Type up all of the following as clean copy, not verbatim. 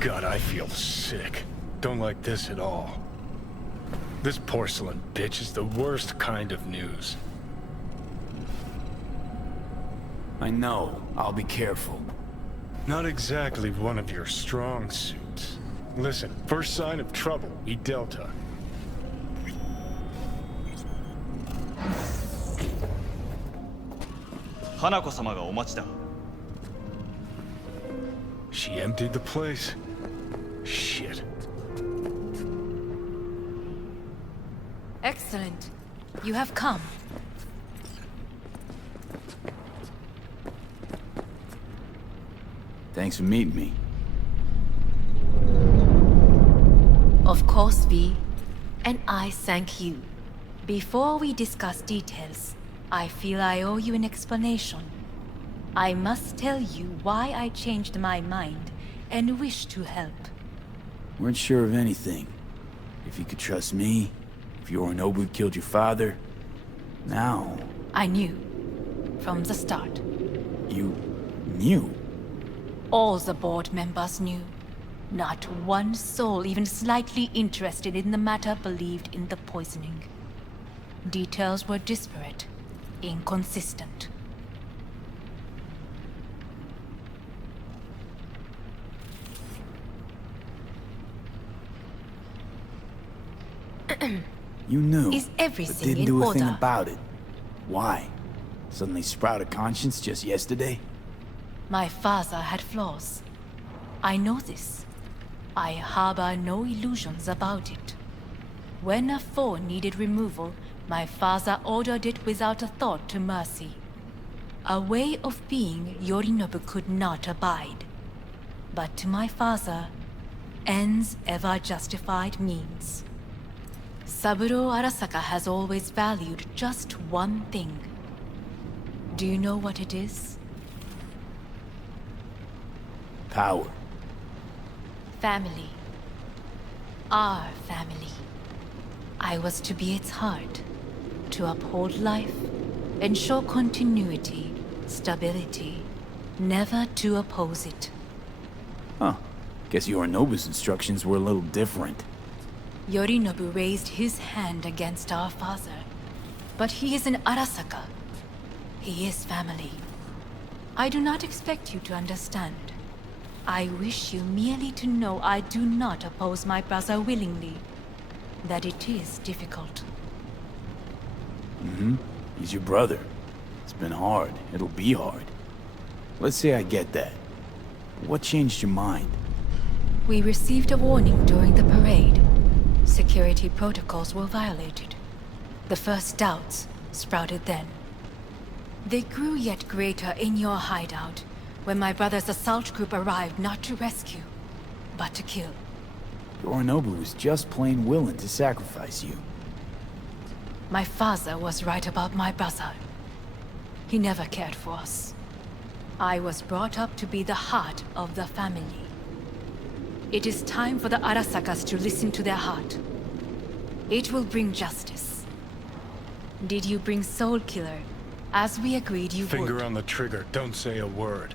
God, I feel sick. Don't like this at all. This porcelain bitch is the worst kind of news. I know. I'll be careful. Not exactly one of your strong suits. Listen, first sign of trouble, we Delta. Hanako-sama ga omachi da. She emptied the place. Shit. Excellent. You have come. Thanks for meeting me. Of course, V. And I thank you. Before we discuss details, I feel I owe you an explanation. I must tell you why I changed my mind and wish to help. Weren't sure of anything. If you could trust me, if Yorinobu killed your father, now... I knew. From the start. You knew? All the board members knew. Not one soul even slightly interested in the matter believed in the poisoning. Details were disparate, inconsistent. You knew, Is everything but didn't in do a thing order? about it. Why? Suddenly sprout a conscience just yesterday? My father had flaws. I know this. I harbor no illusions about it. When a foe needed removal, my father ordered it without a thought to mercy. A way of being Yorinobu could not abide. But to my father, ends ever justified means. Saburo Arasaka has always valued just one thing. Do you know what it is? Power. Family. Our family. I was to be its heart, to uphold life, ensure continuity, stability, never to oppose it. Huh. Guess Yorinobu's instructions were a little different. Yorinobu raised his hand against our father, but he is an Arasaka. He is family. I do not expect you to understand. I wish you merely to know I do not oppose my brother willingly. That it is difficult. Mm-hmm. He's your brother. It's been hard. It'll be hard. Let's say I get that. What changed your mind? We received a warning during the parade. Security protocols were violated. The first doubts sprouted then. They grew yet greater in your hideout, when my brother's assault group arrived not to rescue, but to kill. Yorinobu was just plain willing to sacrifice you. My father was right about my brother. He never cared for us. I was brought up to be the heart of the family. It is time for the Arasakas to listen to their heart. It will bring justice. Did you bring Soul Killer, as we agreed you would? Finger on the trigger, don't say a word.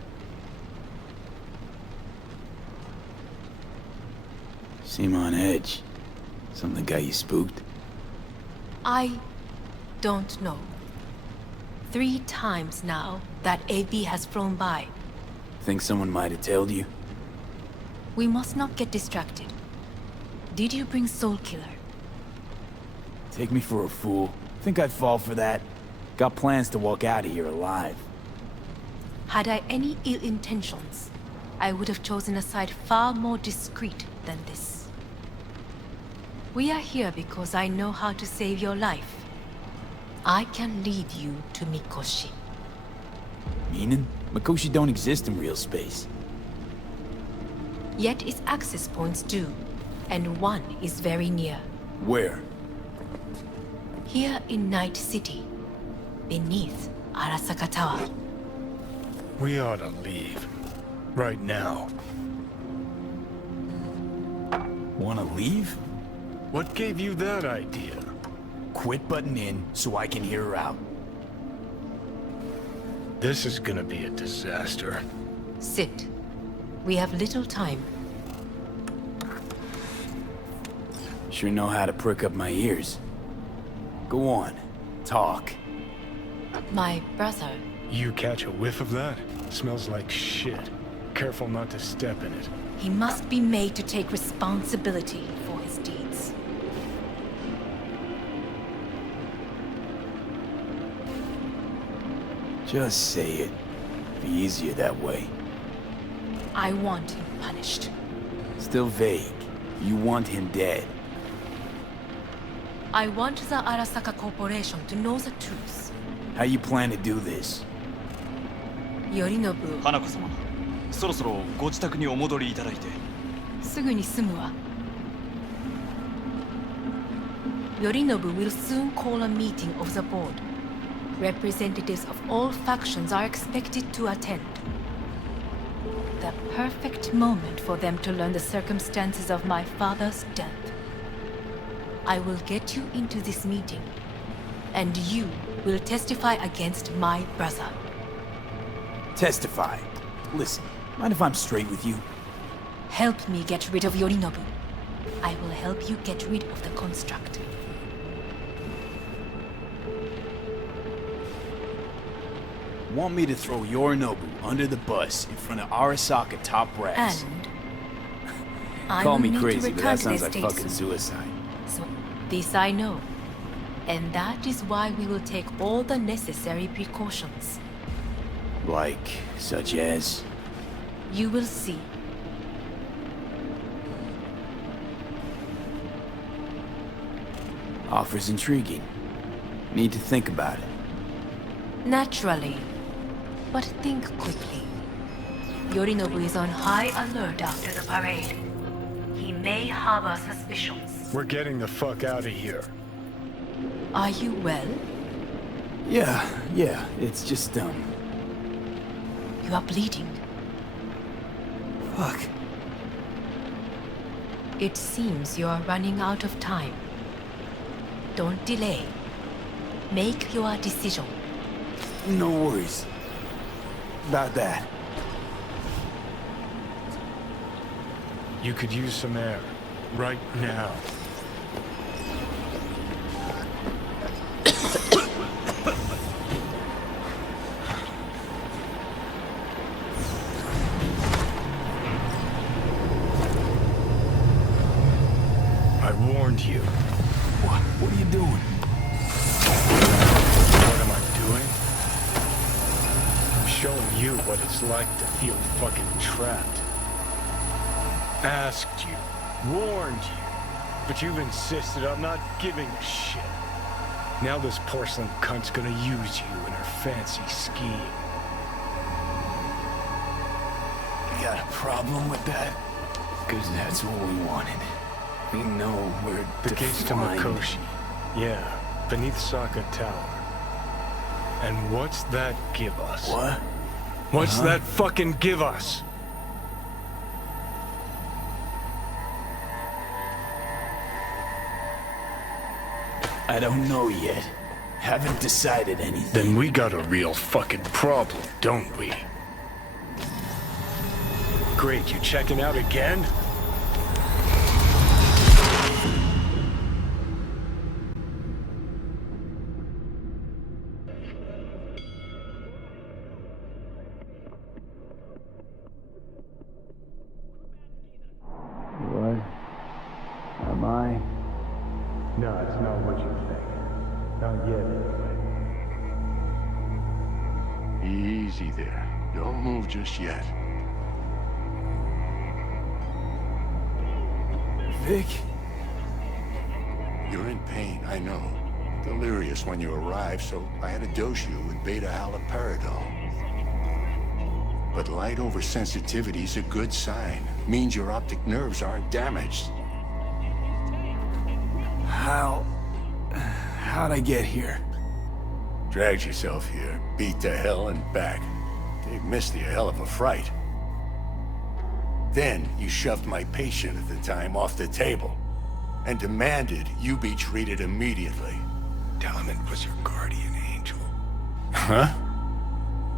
Seem on edge. Something got you spooked? I don't know. 3 times now that AB has flown by. Think someone might have tailed you? We must not get distracted. Did you bring Soul Killer? Take me for a fool. Think I'd fall for that? Got plans to walk out of here alive. Had I any ill intentions, I would have chosen a side far more discreet than this. We are here because I know how to save your life. I can lead you to Mikoshi. Meaning? Mikoshi don't exist in real space. Yet its access points do, and one is very near. Where? Here in Night City, beneath Arasaka Tower. We ought to leave. Right now. Wanna leave? What gave you that idea? Quit butting in so I can hear her out. This is gonna be a disaster. Sit. We have little time. Sure know how to prick up my ears. Go on, talk. My brother. You catch a whiff of that? Smells like shit. Careful not to step in it. He must be made to take responsibility for his deeds. Just say it. Be easier that way. I want him punished. Still vague. You want him dead. I want the Arasaka Corporation to know the truth. How you plan to do this? Yorinobu, 花子様、そろそろご自宅にお戻りいただいて。すぐに済むわ。Yorinobu will soon call a meeting of the board. Representatives of all factions are expected to attend. The perfect moment for them to learn the circumstances of my father's death. I will get you into this meeting, and you will testify against my brother. Testify. Listen, mind if I'm straight with you? Help me get rid of Yorinobu. I will help you get rid of the construct. Want me to throw Yorinobu under the bus in front of Arasaka top brass? And Call I me need crazy, to but return that to sounds the like States fucking soon. suicide. So this I know. And that is why we will take all the necessary precautions. Like, such as? You will see. Offers intriguing. Need to think about it. Naturally. But think quickly. Yorinobu is on high alert after the parade. He may harbor suspicions. We're getting the fuck out of here. Are you well? Yeah, it's just, You are bleeding. Fuck. It seems you are running out of time. Don't delay. Make your decision. No worries. About that. You could use some air. Right now. I warned you. What are you doing? What am I doing? I'm showing you what it's like to feel fucking trapped. Asked you, warned you, but you've insisted on not giving a shit. Now this porcelain cunt's gonna use you in her fancy scheme. You got a problem with that? Because that's what we wanted. We know where The gates to Mikoshi. Yeah, beneath Saka Tower. And what's that give us? What? What's that fucking give us? I don't know yet. Haven't decided anything. Then we got a real fucking problem, don't we? Great, you checking out again? What? Am I? No, it's not what you think. Not yet, anyway. Easy there. Don't move just yet. Vic? You're in pain, I know. Delirious when you arrived, so I had to dose you with beta-haloperidol. But light oversensitivity's a good sign. Means your optic nerves aren't damaged. How'd I get here? Dragged yourself here, beat to hell and back. Gave Misty a hell of a fright. Then you shoved my patient at the time off the table and demanded you be treated immediately. Tell him it was your guardian angel. Huh?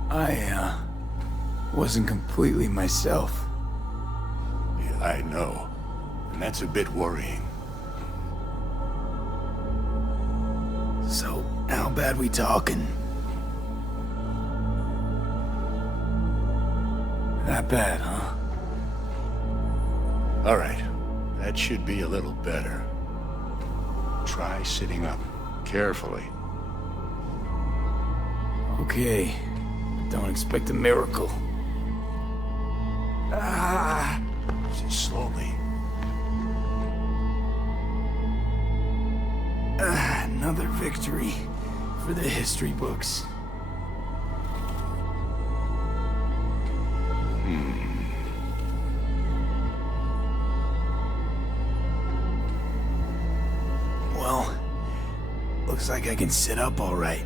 I, wasn't completely myself. Yeah, I know. And that's a bit worrying. bad we talking? That bad, huh? All right. That should be a little better. Try sitting up. Carefully. Okay. Don't expect a miracle. Slowly. Another victory for the history books. Well, looks like I can sit up all right.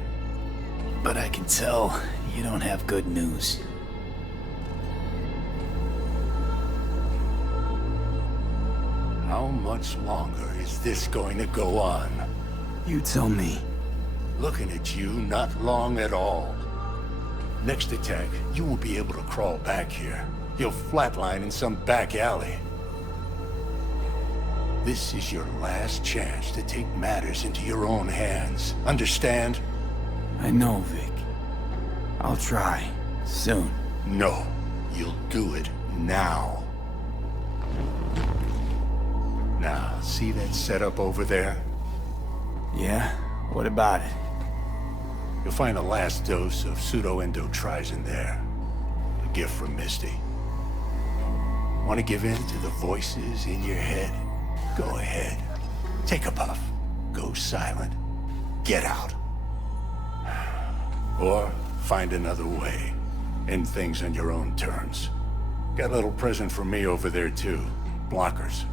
But I can tell you don't have good news. How much longer is this going to go on? You tell me. Looking at you, not long at all. Next attack, you won't be able to crawl back here. You'll flatline in some back alley. This is your last chance to take matters into your own hands. Understand? I know, Vic. I'll try. Soon. No. You'll do it now. Now, see that setup over there? Yeah? What about it? You'll find a last dose of pseudo-endotrizin there. A gift from Misty. Want to give in to the voices in your head? Go ahead. Take a puff. Go silent. Get out. Or find another way. End things on your own terms. Got a little present for me over there too. Blockers.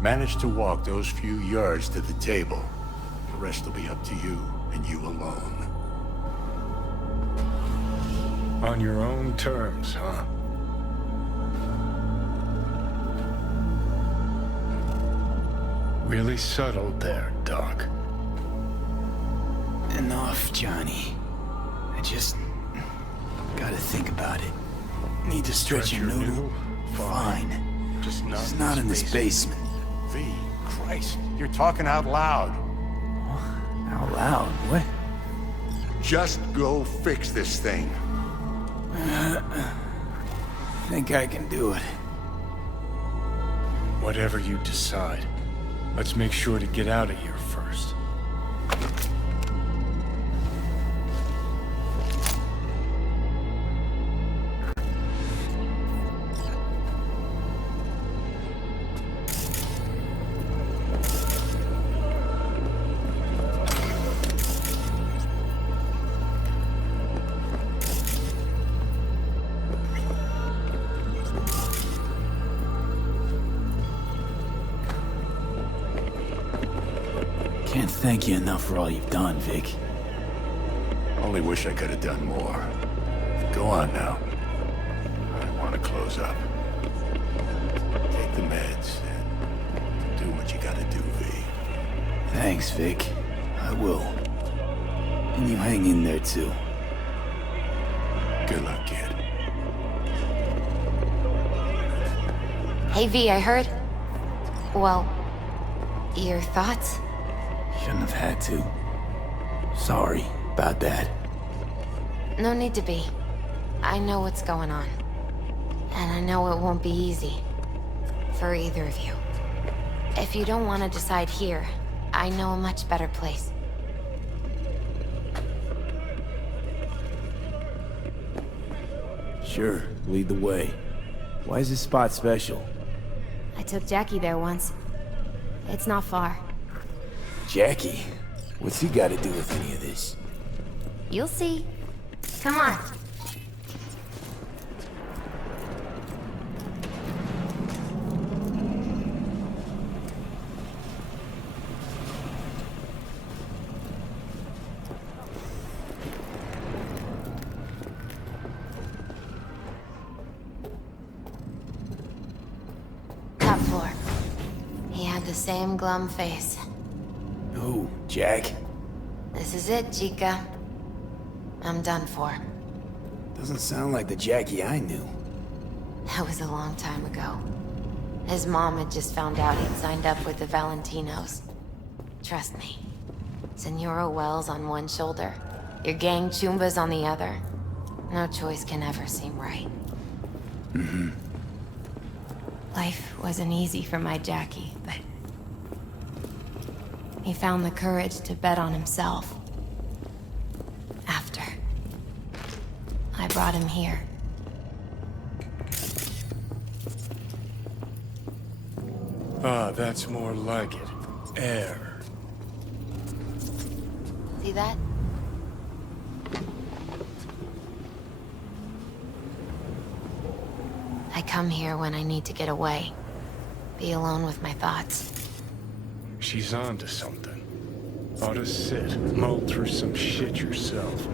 Manage to walk those few yards to the table. The rest will be up to you, and you alone. On your own terms, huh? Really subtle there, Doc. Enough, Johnny. I just gotta think about it. Need to stretch your noodle? Fine. Just not in this basement. V, Christ, you're talking out loud. Out loud? What? Just go fix this thing. Think I can do it. Whatever you decide. Let's make sure to get out of here first. Can't thank you enough for all you've done, Vic. Only wish I could have done more. Go on now. I want to close up. Take the meds and do what you gotta do, V. Thanks, Vic. I will. And you hang in there, too. Good luck, kid. Hey V, I heard... Well, your thoughts? Shouldn't have had to. Sorry about that. No need to be. I know what's going on. And I know it won't be easy. For either of you. If you don't want to decide here, I know a much better place. Sure, lead the way. Why is this spot special? I took Jackie there once. It's not far. Jackie? What's he got to do with any of this? You'll see. Come on. Top floor. He had the same glum face. Who? Jack? This is it, Chica. I'm done for. Doesn't sound like the Jackie I knew. That was a long time ago. His mom had just found out he'd signed up with the Valentinos. Trust me, Senora Wells on one shoulder, your gang Chumbas on the other. No choice can ever seem right. Life wasn't easy for my Jackie, but he found the courage to bet on himself. After I brought him here. Ah, that's more like it. Air. See that? I come here when I need to get away. Be alone with my thoughts. She's on to something. Ought to sit, mull through some shit yourself.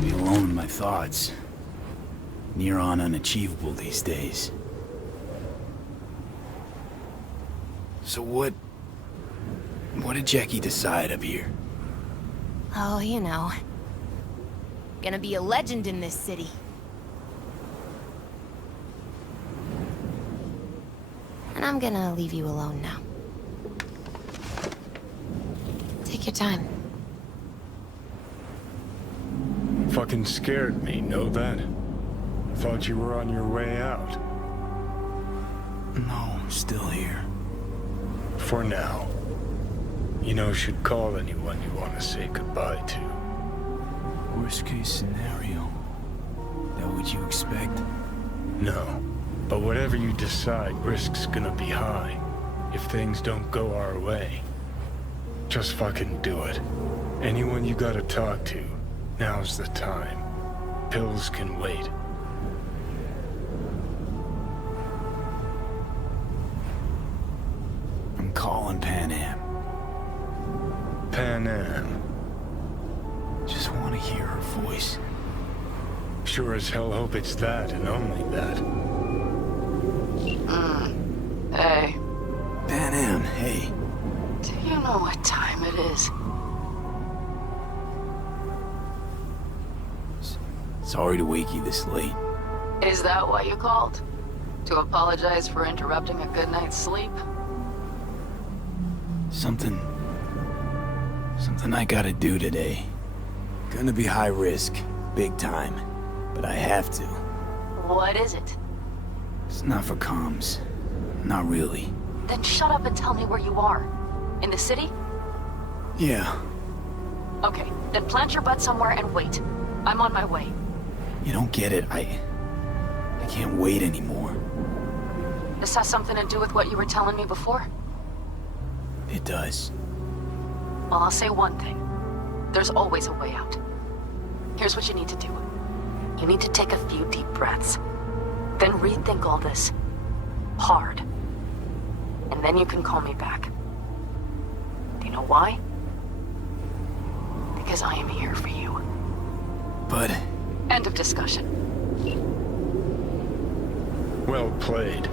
Be alone with my thoughts. Near on unachievable these days. So what did Jackie decide up here? Oh, you know. Gonna be a legend in this city. And I'm gonna leave you alone now. Take your time. Fucking scared me, know that? Thought you were on your way out. No, I'm still here. For now. You know, should call anyone you want to say goodbye to. Worst case scenario. That what you expect? No. But whatever you decide, risk's gonna be high. If things don't go our way. Just fucking do it. Anyone you gotta talk to, now's the time. Pills can wait. I'm calling Pan Am. Pan Am. Just want to hear her voice. Sure as hell hope it's that and only that. Hey, Pan Am, hey. do you know what time it is? Sorry to wake you this late. Is that why you called? To apologize for interrupting a good night's sleep? Something I gotta do today. Gonna be high risk, big time, but I have to. What is it? It's not for comms. Not really. Then shut up and tell me where you are. In the city? Yeah, Okay, then plant your butt somewhere and wait. I'm on my way. you don't get it. I can't wait anymore. This has something to do with what you were telling me before? It does. Well, I'll say one thing. There's always a way out. Here's what you need to do. You need to take a few deep breaths. Then rethink all this. Hard. And then you can call me back. Do you know why? Because I am here for you. But End of discussion. Well played.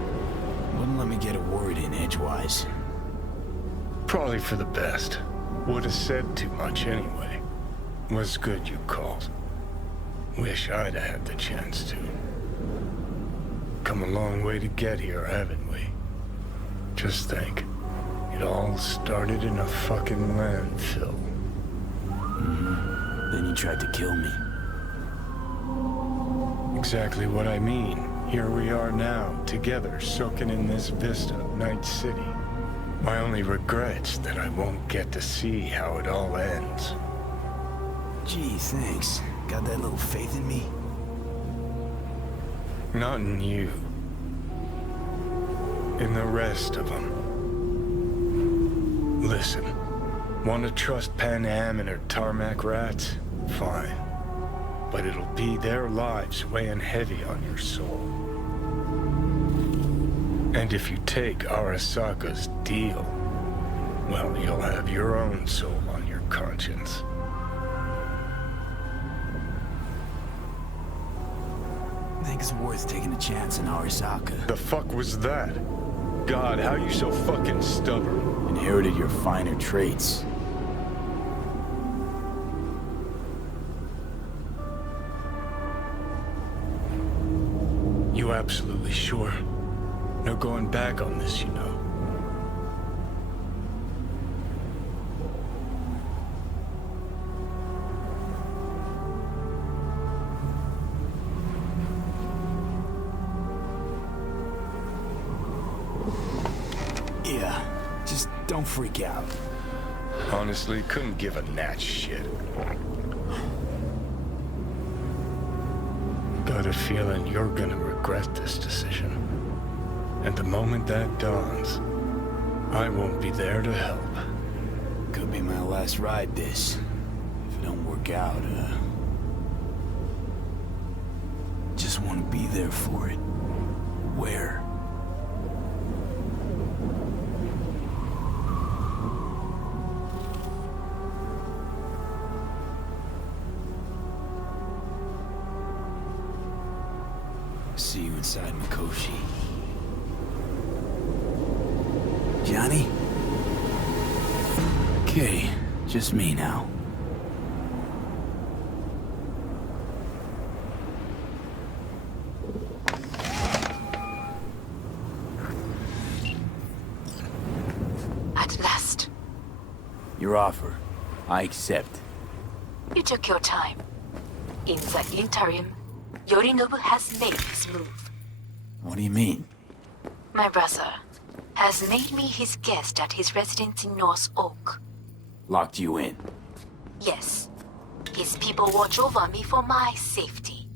wouldn't let me get a word in edgewise. Probably for the best. Would've said too much anyway. Was good you called. Wish I'd had the chance to. Come a long way to get here, haven't we? Just think. It all started in a fucking landfill. Then you tried to kill me. Exactly what I mean. Here we are now, together, soaking in this vista of Night City. My only regret's that I won't get to see how it all ends. Gee, thanks. Got that little faith in me? Not in you. In the rest of them. Listen, want to trust Pan Am and her tarmac rats? Fine. But it'll be their lives weighing heavy on your soul. And if you take Arasaka's deal, well, you'll have your own soul on your conscience. I think it's worth taking a chance in Arasaka. The fuck was that? God, how you so fucking stubborn? Inherited your finer traits. You you absolutely sure? No going back on this, you know. Yeah, just don't freak out. Honestly, couldn't give a gnat's shit. Got a feeling you're gonna regret this decision. And the moment that dawns, I won't be there to help. Could be my last ride, this. If it don't work out, just want to be there for it. Where? See you inside Mikoshi. Johnny? Okay, just me now. At last. Your offer. I accept. You took your time. In the interim, Yorinobu has made his move. What do you mean? My brother has made me his guest at his residence in North Oak. Locked you in. Yes. His people watch over me for my safety.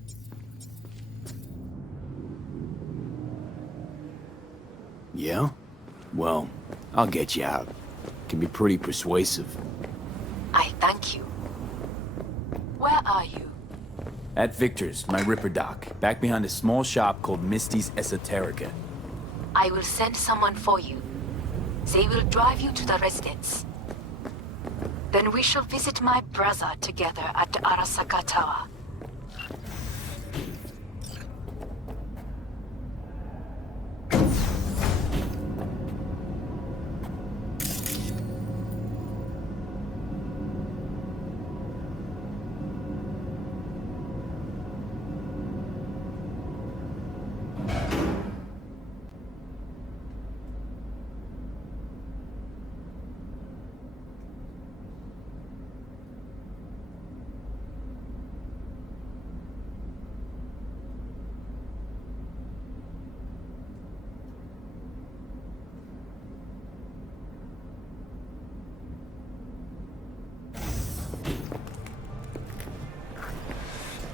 Yeah? Well, I'll get you out. Can be pretty persuasive. I thank you. Where are you? At Victor's, my Ripper dock, back behind a small shop called Misty's Esoterica. I will send someone for you. They will drive you to the residence. Then we shall visit my brother together at the Arasaka Tower.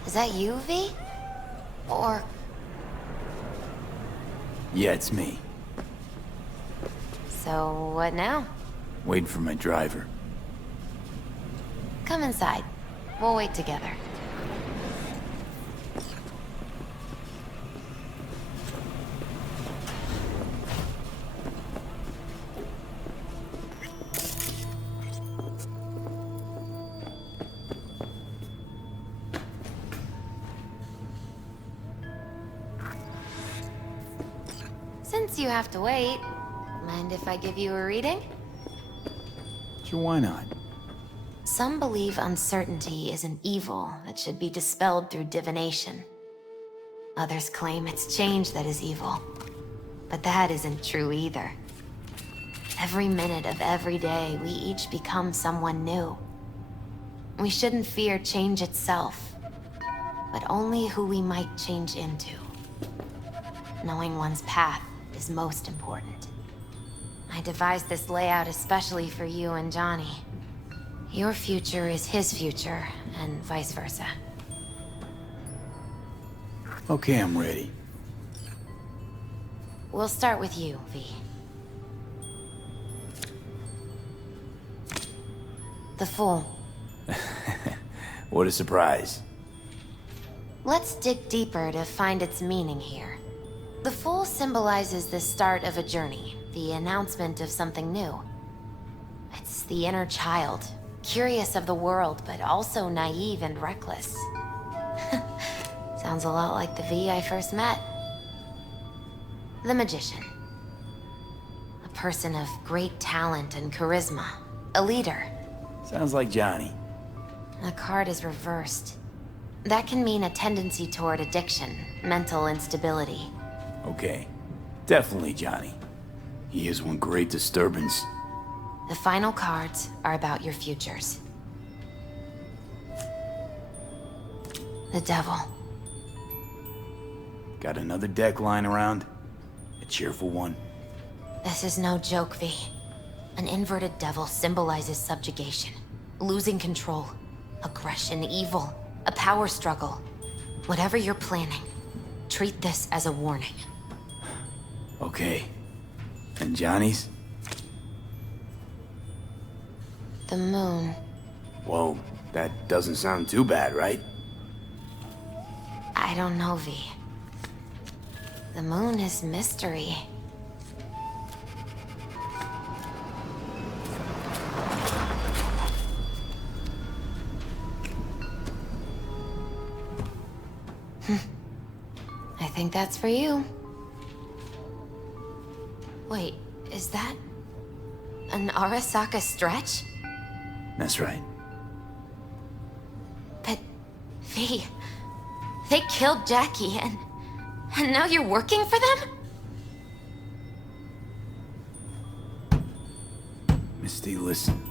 Is that you, V? Or... Yeah, it's me. So, what now? Waiting for my driver. Come inside. We'll wait together. Since you have to wait, mind if I give you a reading? Sure, why not? Some believe uncertainty is an evil that should be dispelled through divination. Others claim it's change that is evil. But that isn't true either. Every minute of every day, we each become someone new. We shouldn't fear change itself, but only who we might change into. Knowing one's path is most important. I devised this layout especially for you and Johnny. Your future is his future, and vice versa. Okay, I'm ready. We'll start with you, V. The Fool. What a surprise. Let's dig deeper to find its meaning here. The Fool symbolizes the start of a journey, the announcement of something new. It's the inner child, curious of the world, but also naive and reckless. Sounds a lot like the V I first met. The Magician. A person of great talent and charisma. A leader. Sounds like Johnny. The card is reversed. That can mean a tendency toward addiction, mental instability. Okay. Definitely Johnny. He is one great disturbance. The final cards are about your futures. The devil. Got another deck lying around? A cheerful one? This is no joke, V. An inverted devil symbolizes subjugation, losing control, aggression, evil, a power struggle. Whatever you're planning, treat this as a warning. Okay. And Johnny's? The moon. Whoa, that doesn't sound too bad, right? I don't know, V. The moon is mystery. I think that's for you. Wait, is that an Arasaka stretch? That's right. But, V, they killed Jackie and now you're working for them? Misty, listen.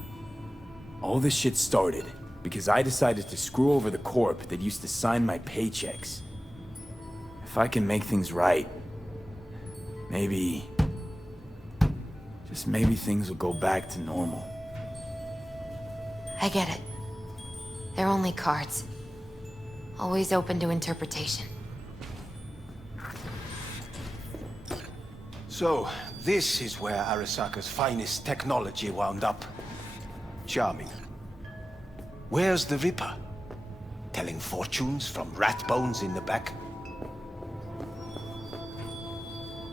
All this shit started because I decided to screw over the corp that used to sign my paychecks. If I can make things right, maybe... just maybe things will go back to normal. I get it. They're only cards. Always open to interpretation. So, this is where Arasaka's finest technology wound up. Charming. Where's the Ripper? Telling fortunes from rat bones in the back?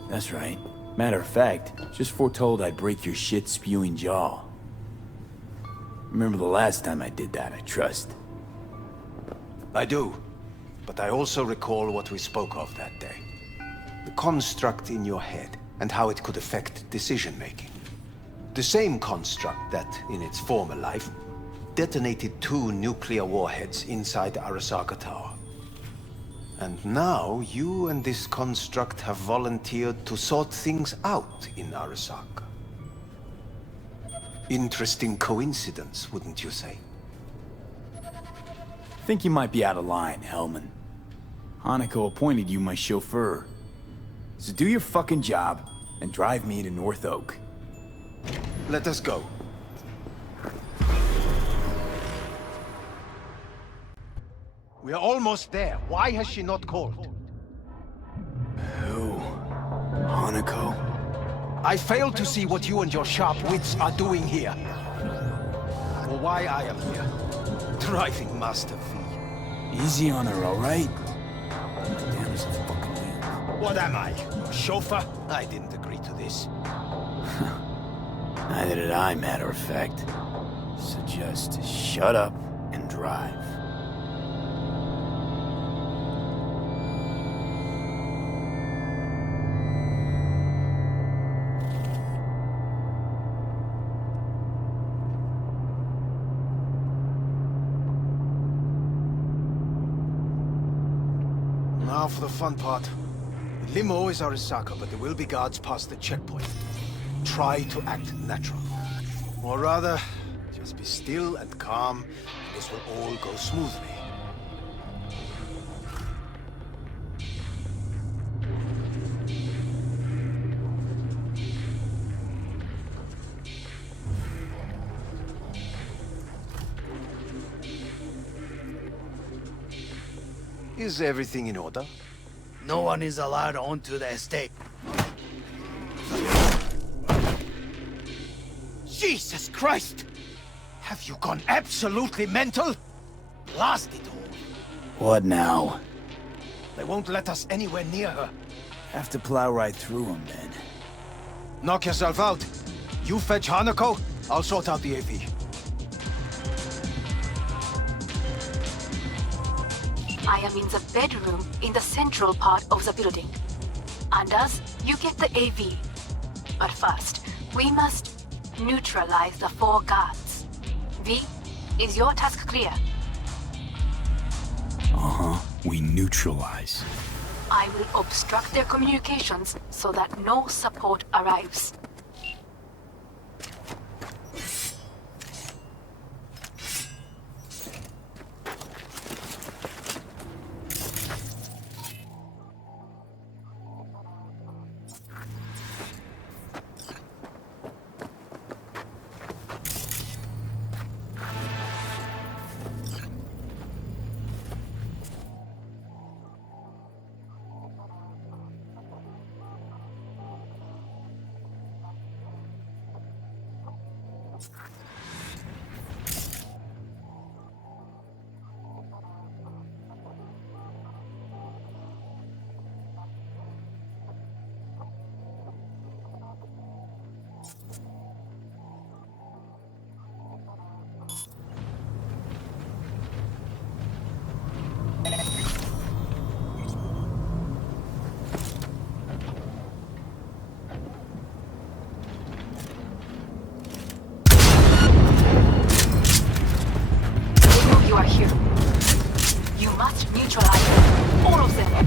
That's right. Matter of fact, just foretold I'd break your shit-spewing jaw. Remember the last time I did that, I trust. I do. But I also recall what we spoke of that day. The construct in your head, and how it could affect decision-making. The same construct that, in its former life, detonated 2 nuclear warheads inside the Arasaka Tower. And now, you and this construct have volunteered to sort things out in Arasaka. Interesting coincidence, wouldn't you say? Think you might be out of line, Hellman. Hanako appointed you my chauffeur. So do your fucking job, and drive me to North Oak. Let us go. We are almost there. Why has she not called? Who? Hanako? I fail to see what you and your sharp wits are doing here. Or why I am here. Driving Master V. Easy on her, alright? Damn, is a fucking wheel. What am I? Your chauffeur? I didn't agree to this. Neither did I, matter of fact. So just shut up and drive. Now for the fun part. The limo is Arasaka, but there will be guards past the checkpoint. Try to act natural. Or rather, just be still and calm, and this will all go smoothly. Is everything in order? No one is allowed onto the estate. Jesus Christ! Have you gone absolutely mental? Blast it all. What now? They won't let us anywhere near her. Have to plow right through them, then. Knock yourself out. You fetch Hanako, I'll sort out the AV. I am in the bedroom in the central part of the building. Anders, you get the AV. But first, we must neutralize the 4 guards. V, is your task clear? Uh-huh. We neutralize. I will obstruct their communications so that no support arrives. You are here. You must neutralize them. All of them.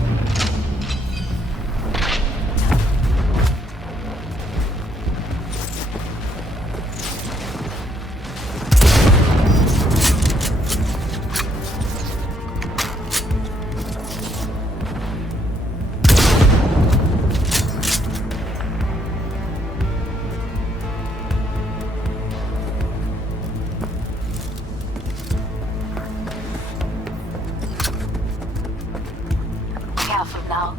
Careful now.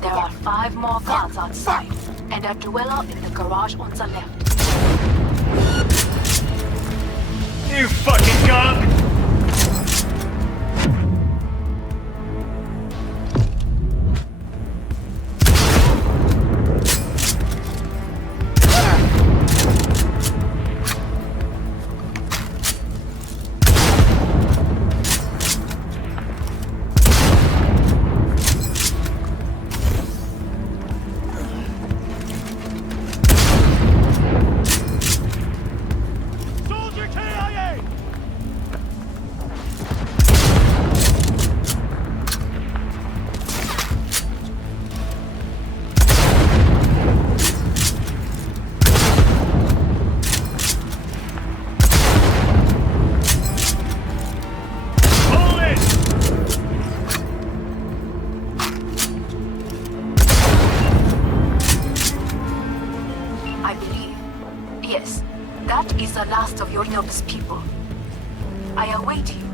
There are 5 more guards outside, and a dweller in the garage on the left. You fucking gun! That is the last of Yorinobu's people. I await you.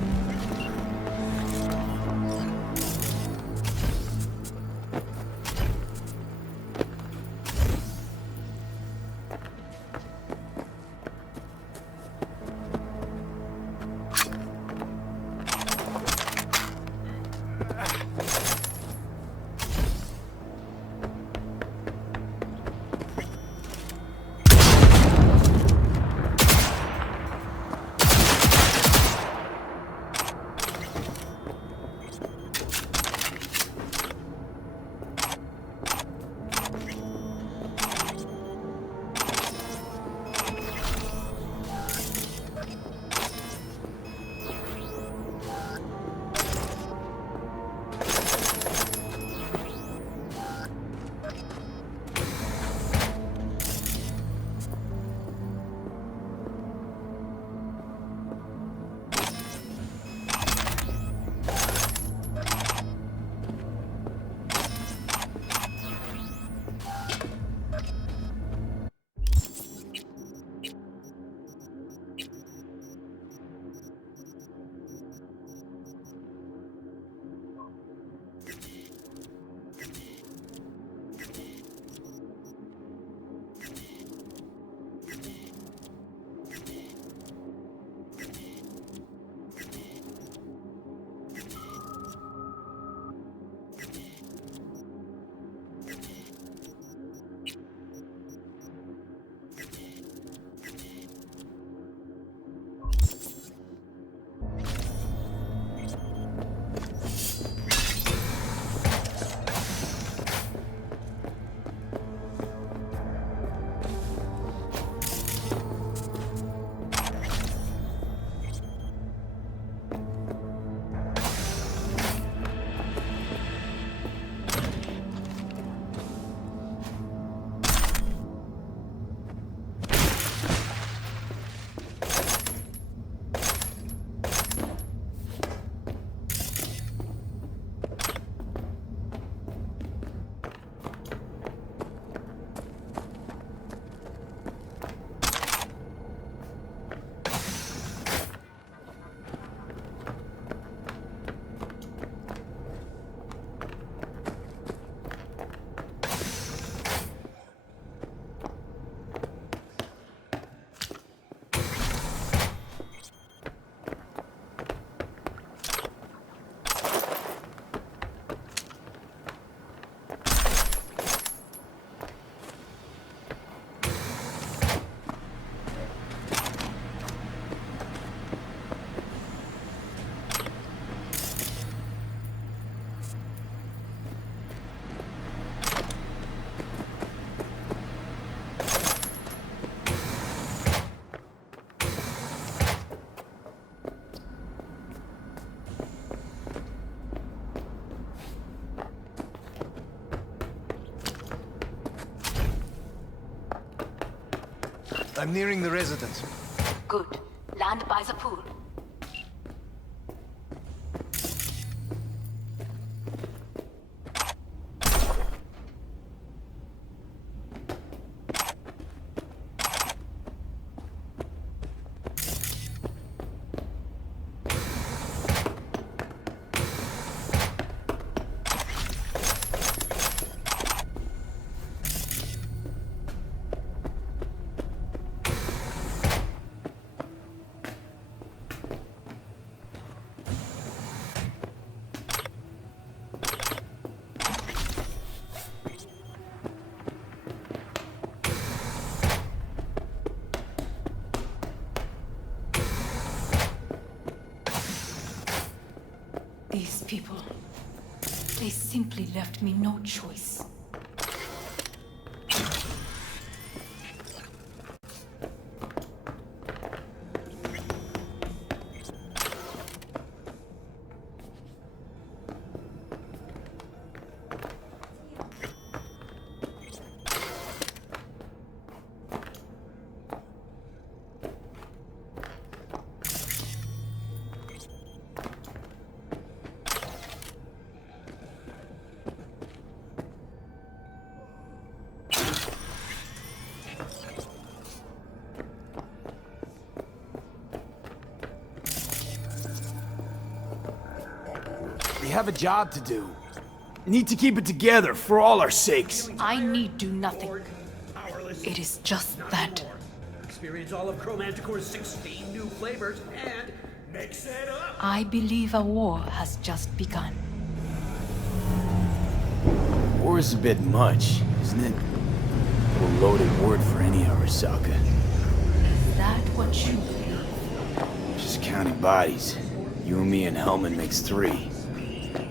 I'm nearing the residence. Good. Land by the pool. These people, they simply left me no choice. We have a job to do. Need to keep it together for all our sakes. I need do nothing. It is just that. Experience all of Chromanticore's 16 new flavors and mix it up. I believe a war has just begun. War is a bit much, isn't it? A loaded word for any Arasaka. Is that what you believe? Just counting bodies. You and me and Hellman makes 3.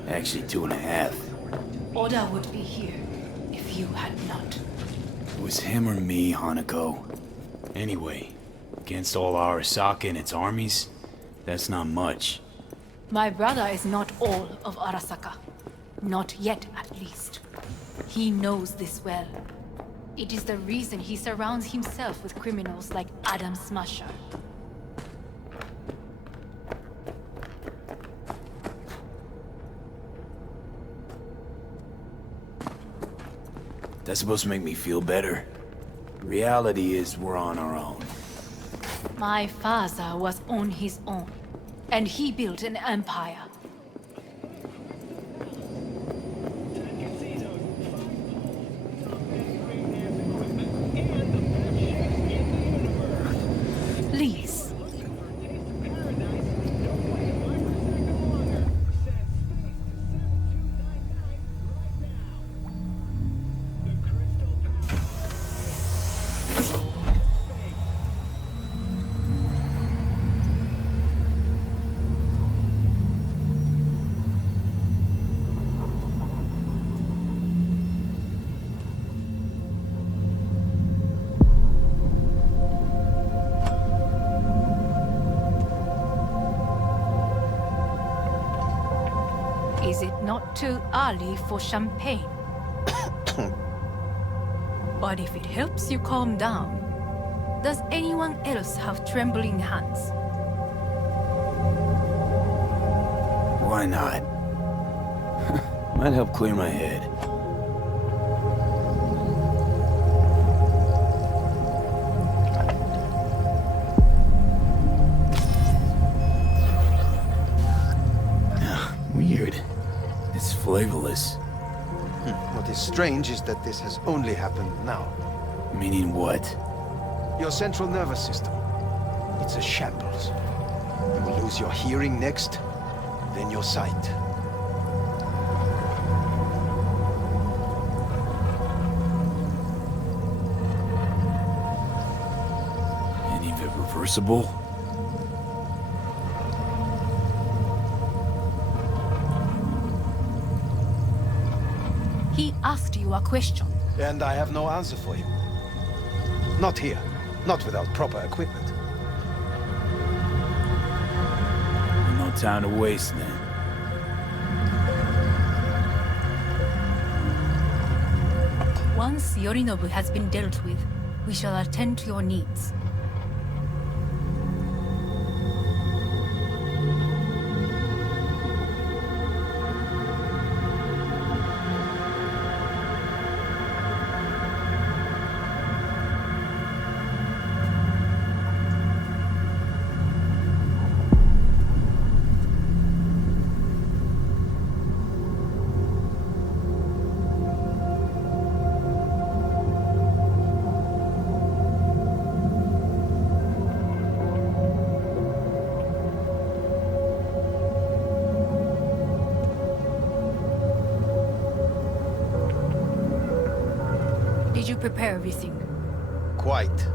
Actually 2.5. Oda would be here if you had not. It was him or me, Hanako. Anyway, against all Arasaka and its armies, that's not much. My brother is not all of Arasaka. Not yet, at least. He knows this well. It is the reason he surrounds himself with criminals like Adam Smasher. That's supposed to make me feel better. Reality is we're on our own. My father was on his own, and he built an empire. Please. Is it not too early for champagne? But if it helps you calm down, does anyone else have trembling hands? Why not? Might help clear my head. Weird. It's flavorless. What is strange is that this has only happened now. Meaning what? Your central nervous system. It's a shambles. You will lose your hearing next, then your sight. Any of it reversible? He asked you a question. And I have no answer for him. Not here. Not without proper equipment. No time to waste then. Once Yorinobu has been dealt with, we shall attend to your needs. Did you prepare everything? Quite.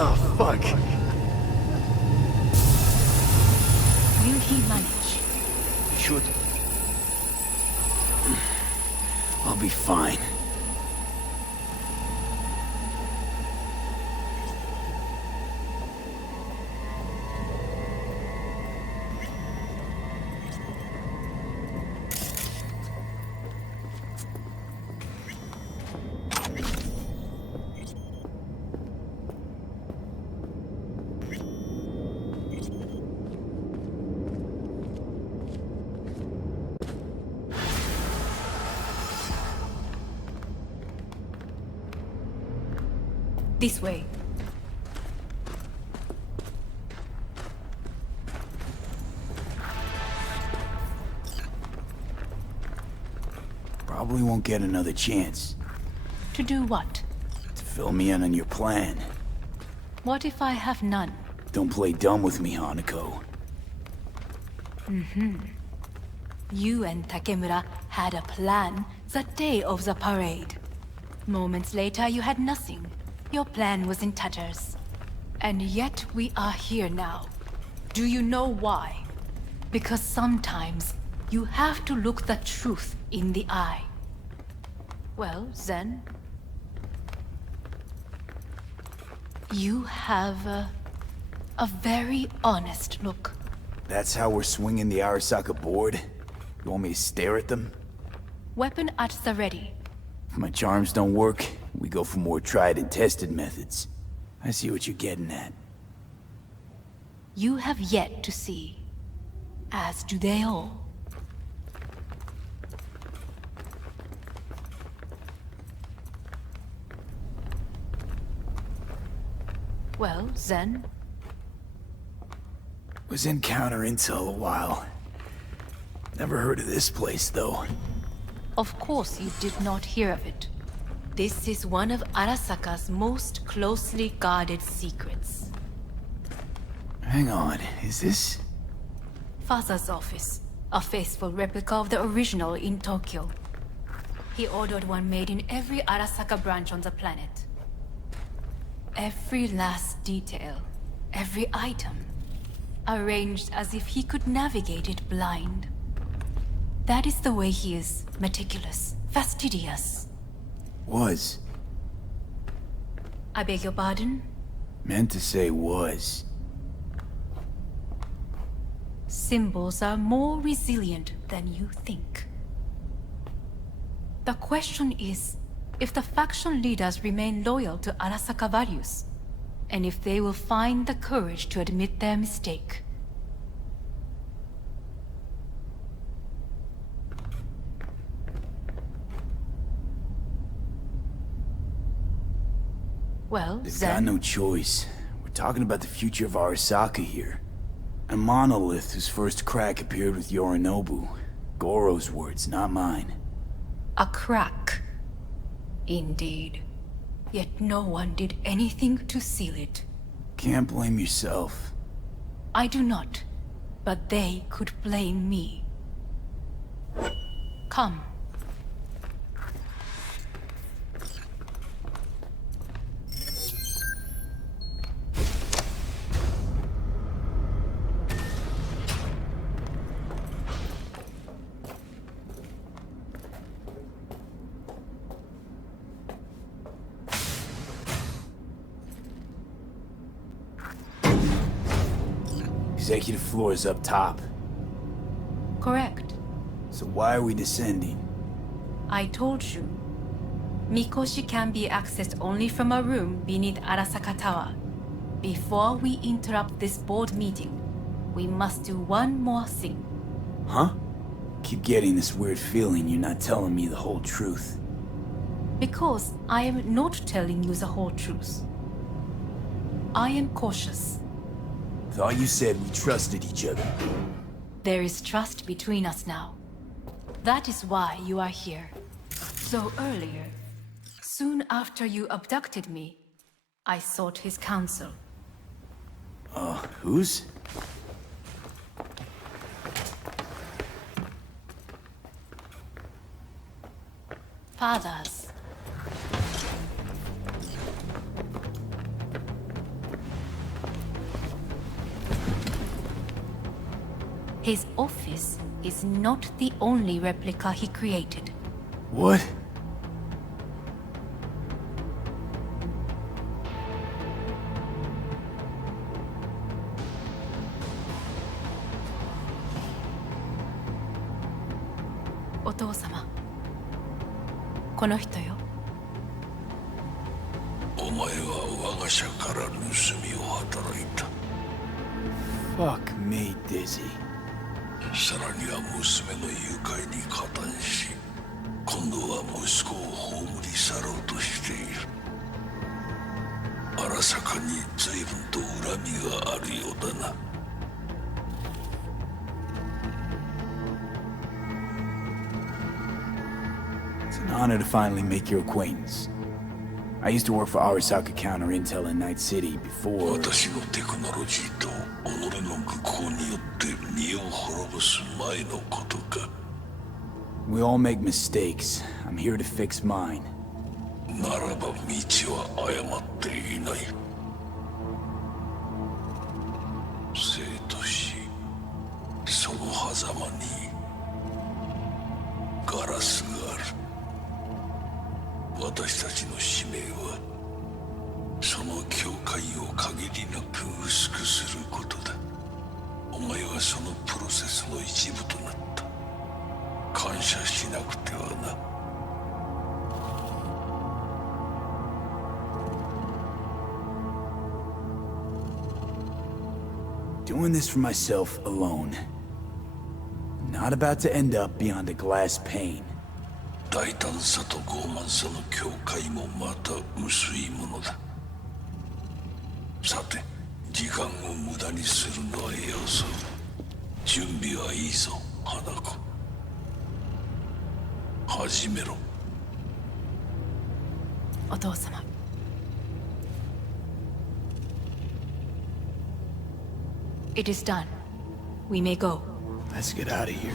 Oh, fuck. Will he manage? Should. I'll be fine. This way. Probably won't get another chance To do what? to fill me in on your plan. What if I have none? Don't play dumb with me, Hanako. You and Takemura had a plan the day of the parade. Moments later, you had nothing. Your plan was in tatters. And yet we are here now. Do you know why? Because sometimes you have to look the truth in the eye. Well, then... you have a very honest look. That's how we're swinging the Arasaka board? You want me to stare at them? Weapon at the ready. If my charms don't work, we go for more tried and tested methods. I see what you're getting at. You have yet to see, as do they all. Well, then, Was in counter intel a while. Never heard of this place, though. of course you did not hear of it. This is one of Arasaka's most closely guarded secrets. Hang on, is this... Father's office, a faithful replica of the original in Tokyo. He ordered one made in every Arasaka branch on the planet. Every last detail, every item, arranged as if he could navigate it blind. That is the way he is, meticulous, fastidious. Was. I beg your pardon? Meant to say was. Symbols are more resilient than you think. The question is, if the faction leaders remain loyal to Arasaka values, and if they will find the courage to admit their mistake. Well, They've then... got no choice. We're talking about the future of Arasaka here. A monolith whose first crack appeared with Yorinobu. Goro's words, not mine. A crack. Indeed. Yet no one did anything to seal it. Can't blame yourself. I do not, but they could blame me. Come. Executive floor is up top. Correct. So why are we descending? I told you. Mikoshi can be accessed only from a room beneath Arasaka Tower. Before we interrupt this board meeting, we must do one more thing. Huh? Keep getting this weird feeling you're not telling me the whole truth. Because I am not telling you the whole truth. I am cautious. Thought you said we trusted each other. There is trust between us now. That is why you are here. So earlier, soon after you abducted me, I sought his counsel. Whose? Father's. His office is not the only replica he created. What? Otou-sama. この人よ。お前は我が社から盗みを働いた。Fuck me, Dizzy. さらには娘の誘拐に加担し、今度は息子を葬り去ろうとしている。荒坂に随分と恨みがあるようだな。It's an honor to finally make your acquaintance. I used to work for Arasaka Counter Intel in Night City before... 私のテクノロジーと己の愚行によって身を滅ぼす前のことか。We all make mistakes. I'm here to fix mine. ならば道は誤っていない。生と死、その狭間にガラスがある。私たちの使命はその境界を限りなく薄くすることだ。お前はそのプロセスの一部となった。感謝しなくてはな。Doing this for myself alone. Not about to end up beyond a glass pane. 大胆さと傲慢さの境界もまた薄いものだ。さて、時間を無駄にするのはよそう。準備はいいぞ、花子。始めろ。お父様。It is done. We may go. Let's get out of here.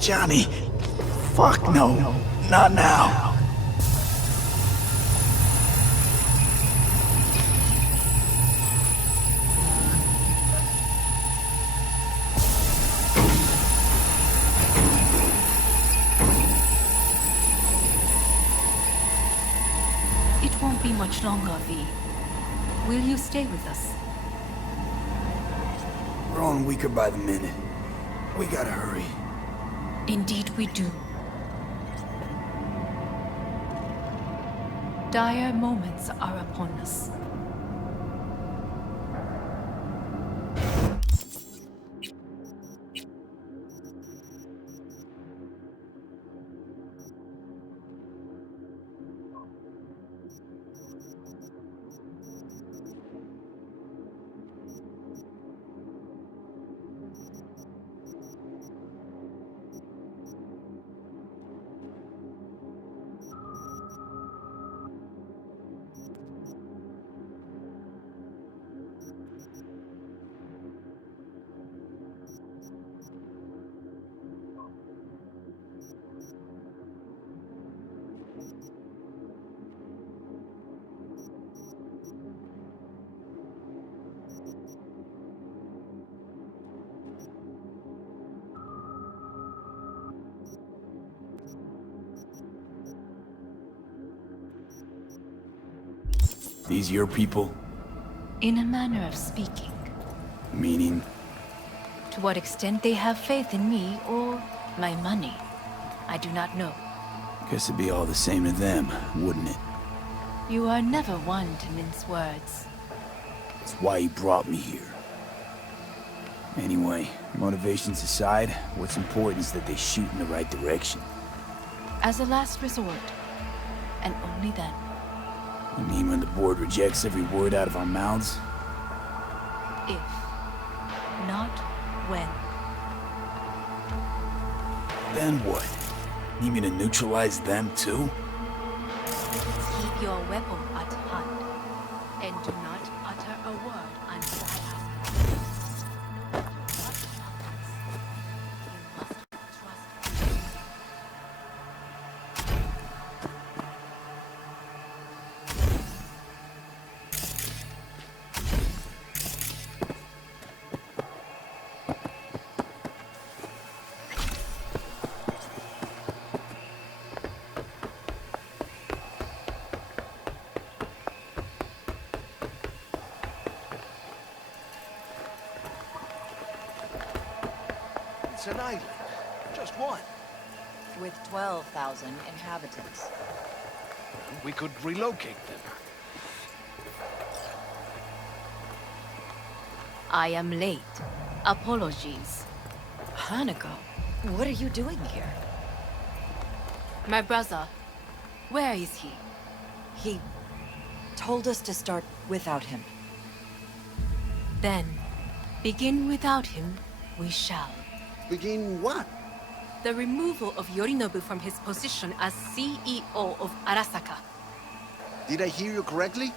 Johnny. Fuck no. Not now. It won't be much longer, V. Will you stay with us? We're on weaker by the minute. We gotta hurry. Indeed we do. Dire moments are upon us. These your people? In a manner of speaking. Meaning? To what extent they have faith in me or my money, I do not know. Guess it'd be all the same to them, wouldn't it? You are never one to mince words. That's why you brought me here. Anyway, motivations aside, what's important is that they shoot in the right direction. As a last resort, and only then. You mean when the board rejects every word out of our mouths? If, not when. Then what? Need me to neutralize them too? Keep your weapon at hand, and do not utter a word until I ask you. No matter what happens, you must trust me. It's an island. Just one. With 12,000 inhabitants. We could relocate them. I am late. Apologies. Hanako, what are you doing here? My brother, where is he? He told us to start without him. Then, begin without him, we shall. Begin what? The removal of Yorinobu from his position as CEO of Arasaka. Did I hear you correctly?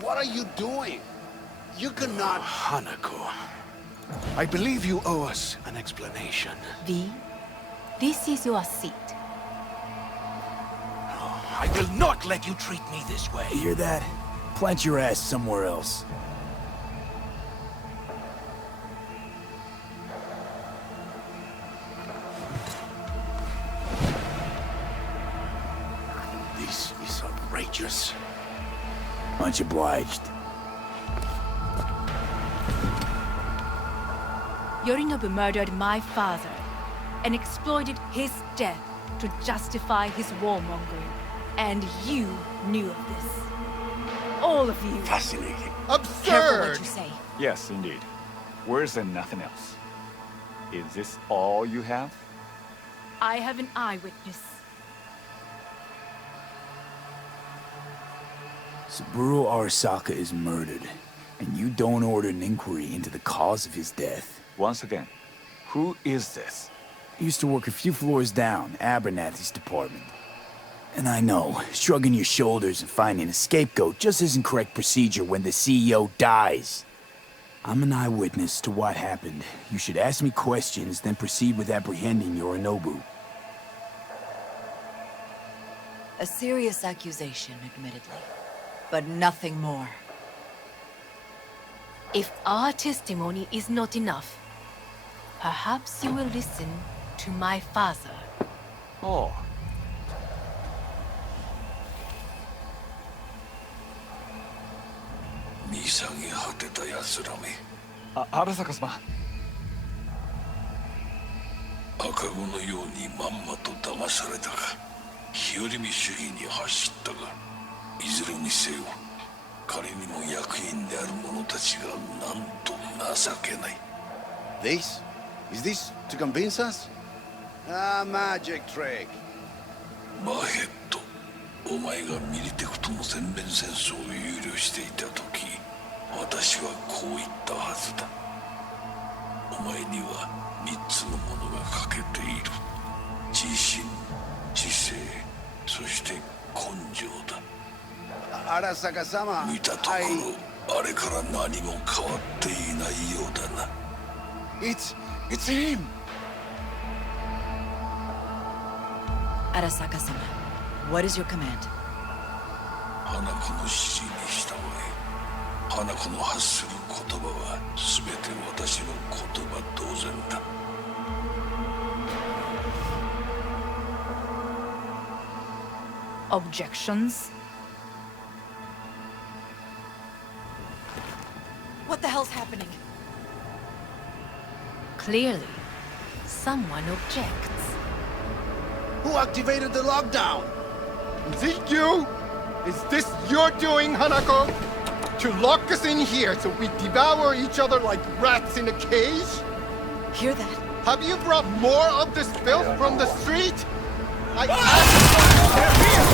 What are you doing? You cannot... Hanako. I believe you owe us an explanation. V, this is your seat. I will not let you treat me this way. You hear that? Plant your ass somewhere else. This is outrageous. Much obliged. Yorinobu murdered my father and exploited his death to justify his warmongering. And you knew of this. All of you. Fascinating. Careful what you say. Yes, indeed. Where's there nothing else? Is this all you have? I have an eyewitness. Saburo Arasaka is murdered, and you don't order an inquiry into the cause of his death. Once again, who is this? He used to work a few floors down, Abernathy's department. And I know, shrugging your shoulders and finding a scapegoat just isn't correct procedure when the CEO dies. I'm an eyewitness to what happened. You should ask me questions, then proceed with apprehending Yorinobu. A serious accusation, admittedly. But nothing more. If our testimony is not enough, perhaps you will listen to my father. Oh. Arasaka様。赤子のようにまんまと騙されたが、日和見主義に走ったが、いずれにせよ、仮にも役員である者たちがなんと情けない。This? Is this to convince us? Ah, magic trick. マーヘッド、お前がミリテクとの全面戦争を憂慮していた時、私はこう言ったはずだ。お前には3つのものが欠けている。自信、知性、そして根性だ。Arasaka-sama, 見たところ、あれから何も変わっていないようだな。It's him! Arasaka-sama, what is your command? 花子の指示に従え。花子の発する言葉は全て私の言葉同然だ。Objections? the hell's happening? Clearly, someone objects. Who activated the lockdown? Is it you? Is this your doing, Hanako? To lock us in here so we devour each other like rats in a cage? Hear that? Have you brought more of this filth from the street? I asked you here!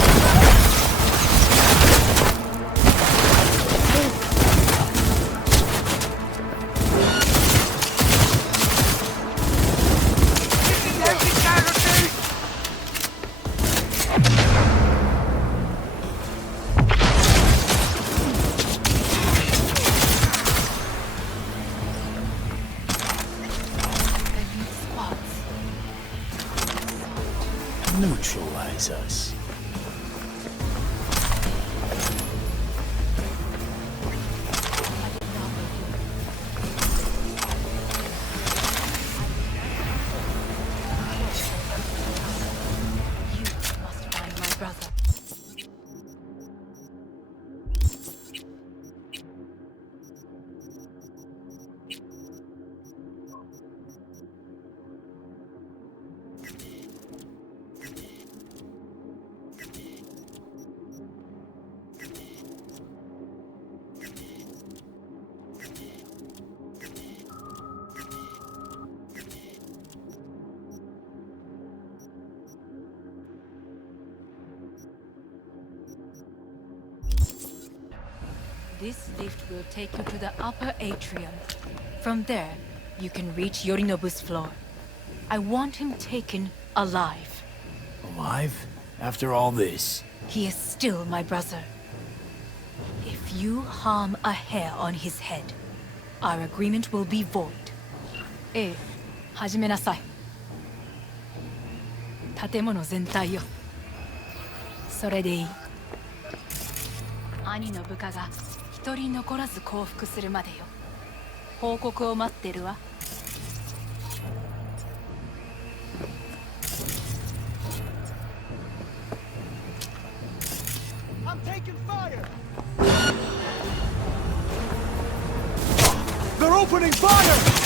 Neutralize us. You must find my brother. This lift will take you to the upper atrium. From there, you can reach Yorinobu's floor. I want him taken alive. Alive? After all this? He is still my brother. If you harm a hair on his head, our agreement will be void. ええ、始めなさい。建物全体よ。それでいい。兄の部下が一人残らず降伏するまでよ。報告を待ってるわ。I'm taking fire! They're opening fire!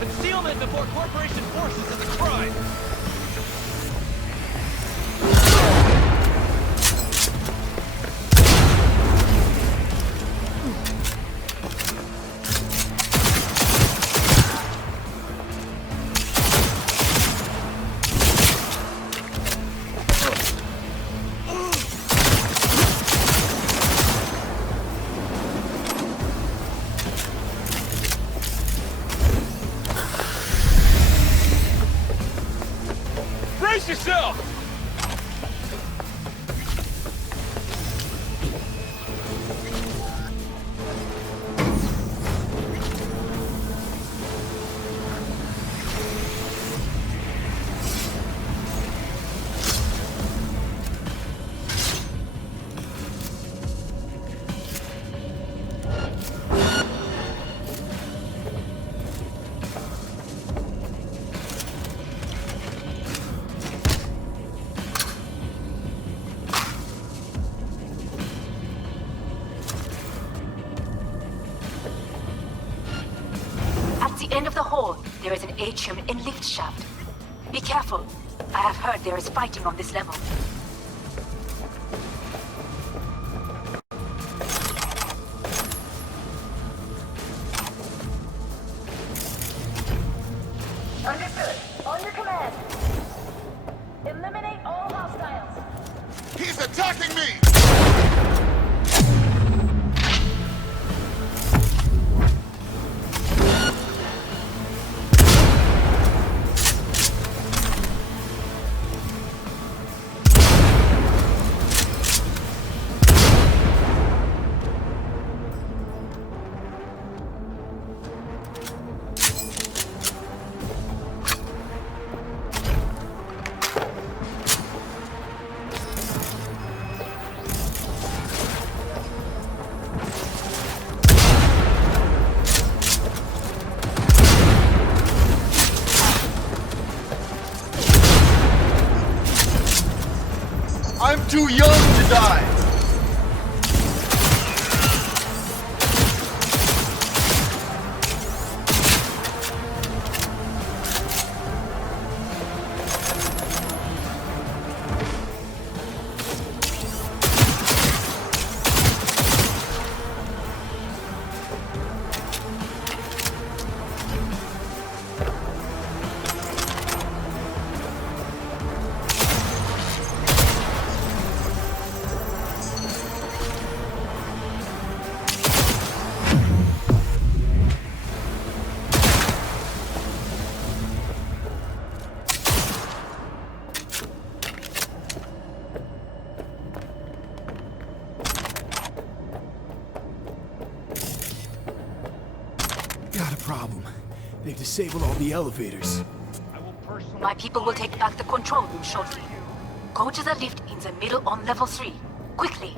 Concealment before corporation forces is a crime! end of the hall, there is an atrium and lift shaft. Be careful. I have heard there is fighting on this level. Understood. On your command. Eliminate all hostiles. He's attacking me! I'm too young to die! Got a problem. They've disabled all the elevators. My people will take back the control room shortly. Go to the lift in the middle on level 3. Quickly.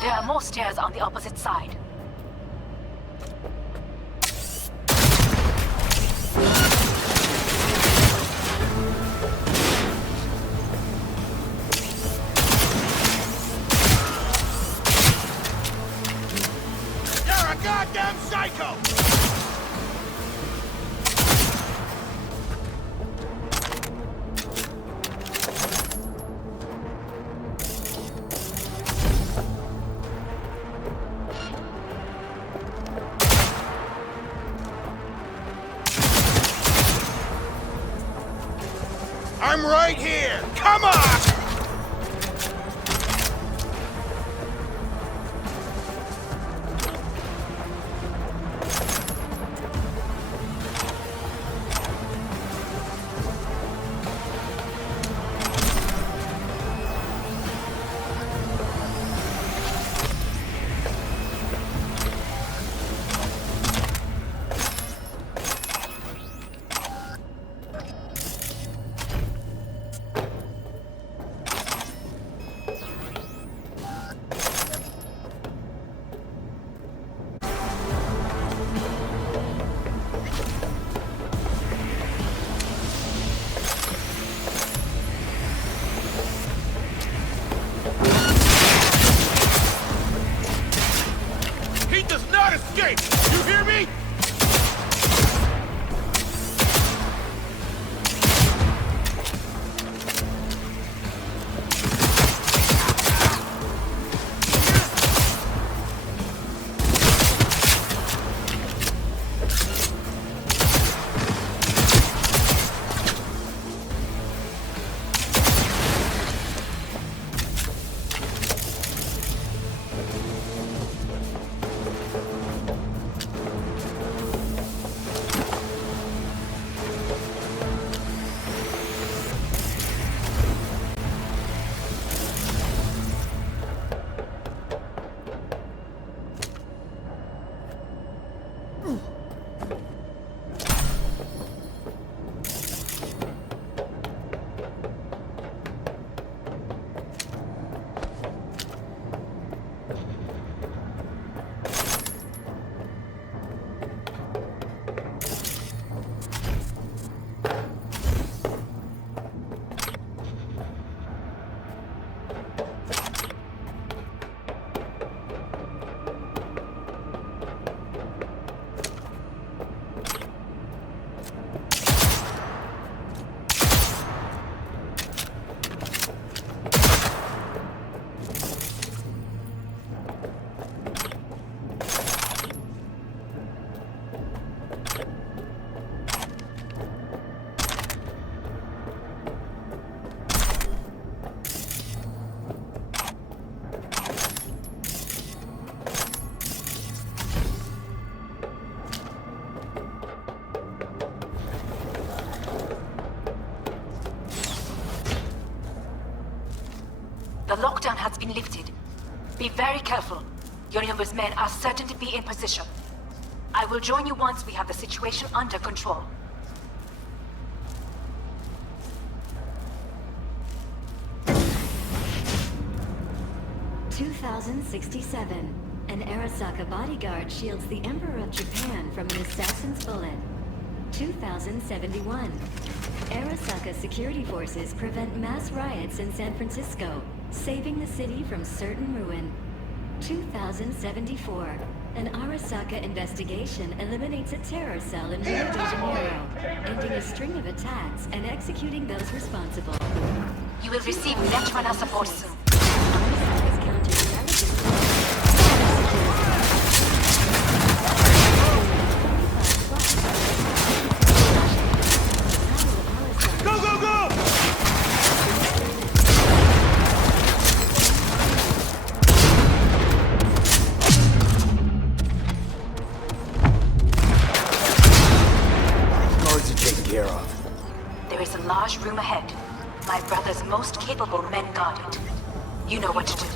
There are more stairs on the opposite side. You're a goddamn psycho! I'm right here! Come on! escape! You hear me? The lockdown has been lifted. Be very careful. Yorinobu's men are certain to be in position. I will join you once we have the situation under control. (2067). An Arasaka bodyguard shields the Emperor of Japan from an assassin's bullet. 2071. Arasaka security forces prevent mass riots in San Francisco, saving the city from certain ruin. 2074. An Arasaka investigation eliminates a terror cell in Rio de Janeiro, ending a string of attacks and executing those responsible. You will receive Netrunner support soon. Arasaka's counterintelligence. Go, go, go! Guards are taken care of. There is a large room ahead. My brother's most capable men guard it. You know what to do.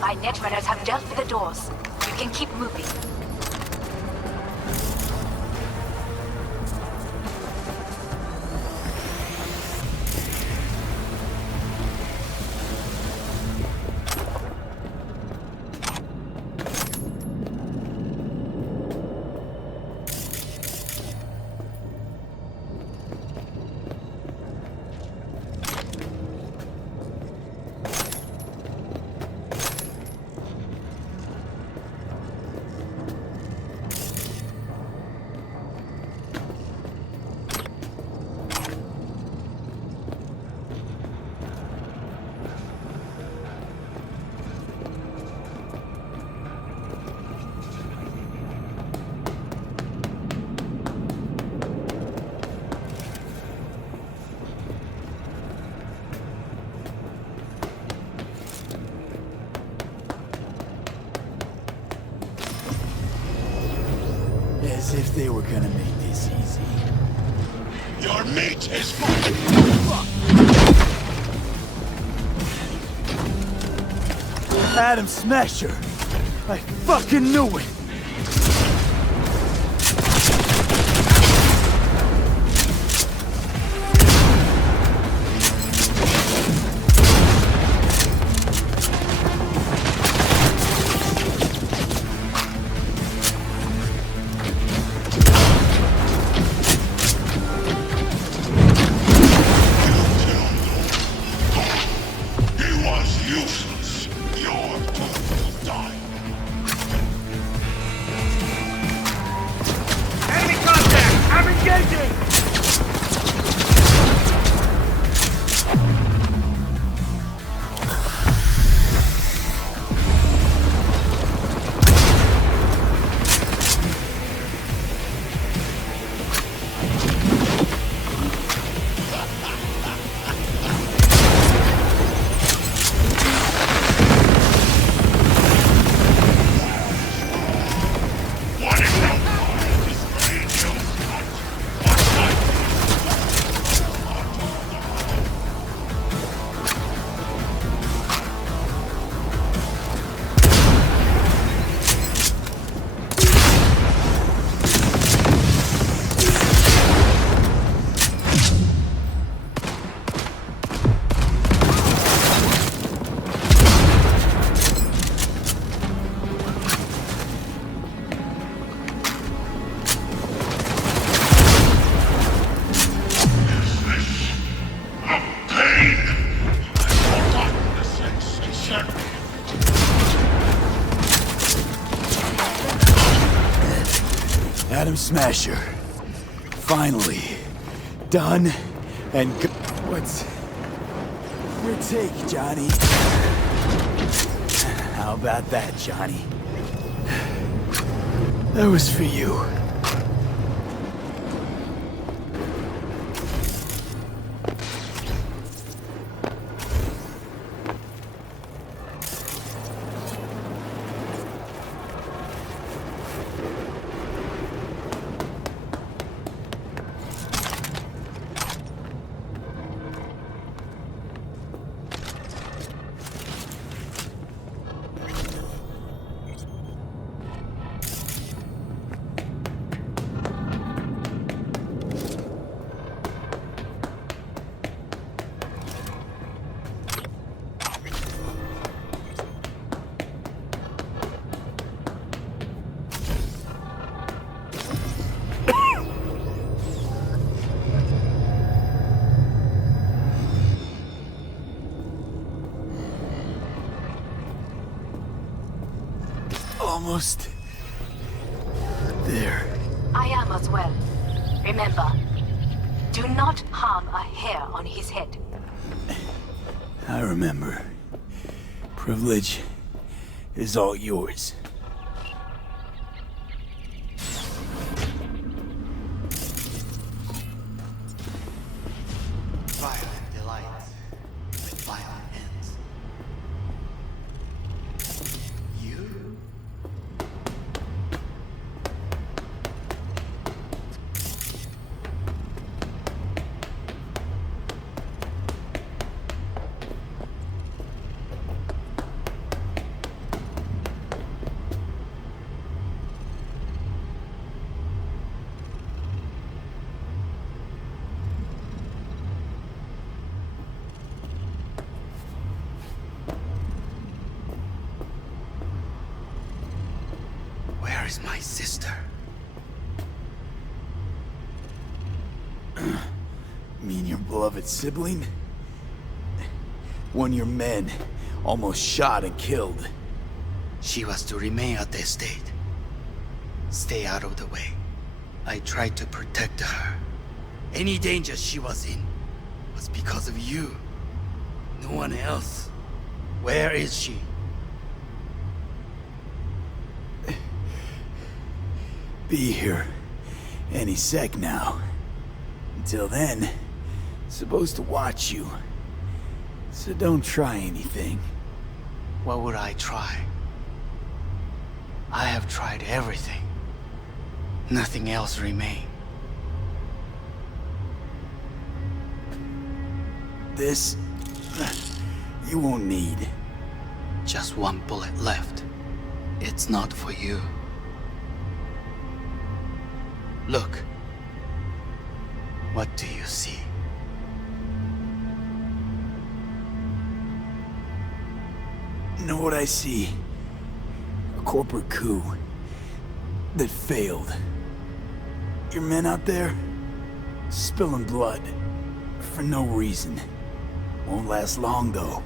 My netrunners have dealt with the doors. You can keep moving. As if they were gonna make this easy. Your mate is fucking. Adam Smasher! I fucking knew it! Atom Smasher. Finally. Done and go. What's your take, Johnny? How about that, Johnny? That was for you. Almost there. I am as well. Remember, do not harm a hair on his head. I remember. Privilege is all yours. Violent delights with violent ends. You? Where is my sister? Mean your beloved sibling? One your men almost shot and killed. She was to remain at the estate. Stay out of the way. I tried to protect her. Any danger she was in was because of you. No one else. Where is she? Be here any sec now. Until then, supposed to watch you. So don't try anything. What would I try? I have tried everything. Nothing else remains. This... you won't need. Just one bullet left. It's not for you. Look. What do you see? Know what I see? A corporate coup that failed. Your men out there, spilling blood for no reason. Won't last long, though.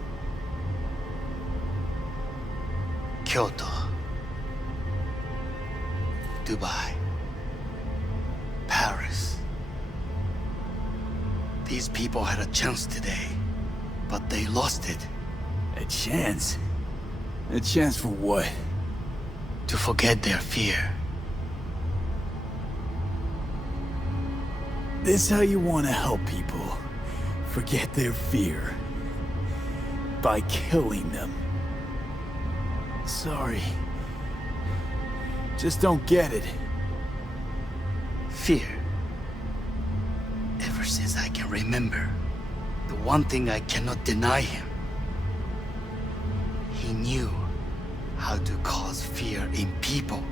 Kyoto. Dubai. Paris. These people had a chance today, but they lost it. A chance? A chance for what? To forget their fear. This how you want to help people forget their fear? By killing them. Sorry. Just don't get it. Fear. Ever since I can remember, the one thing I cannot deny him. He knew how to cause fear in people.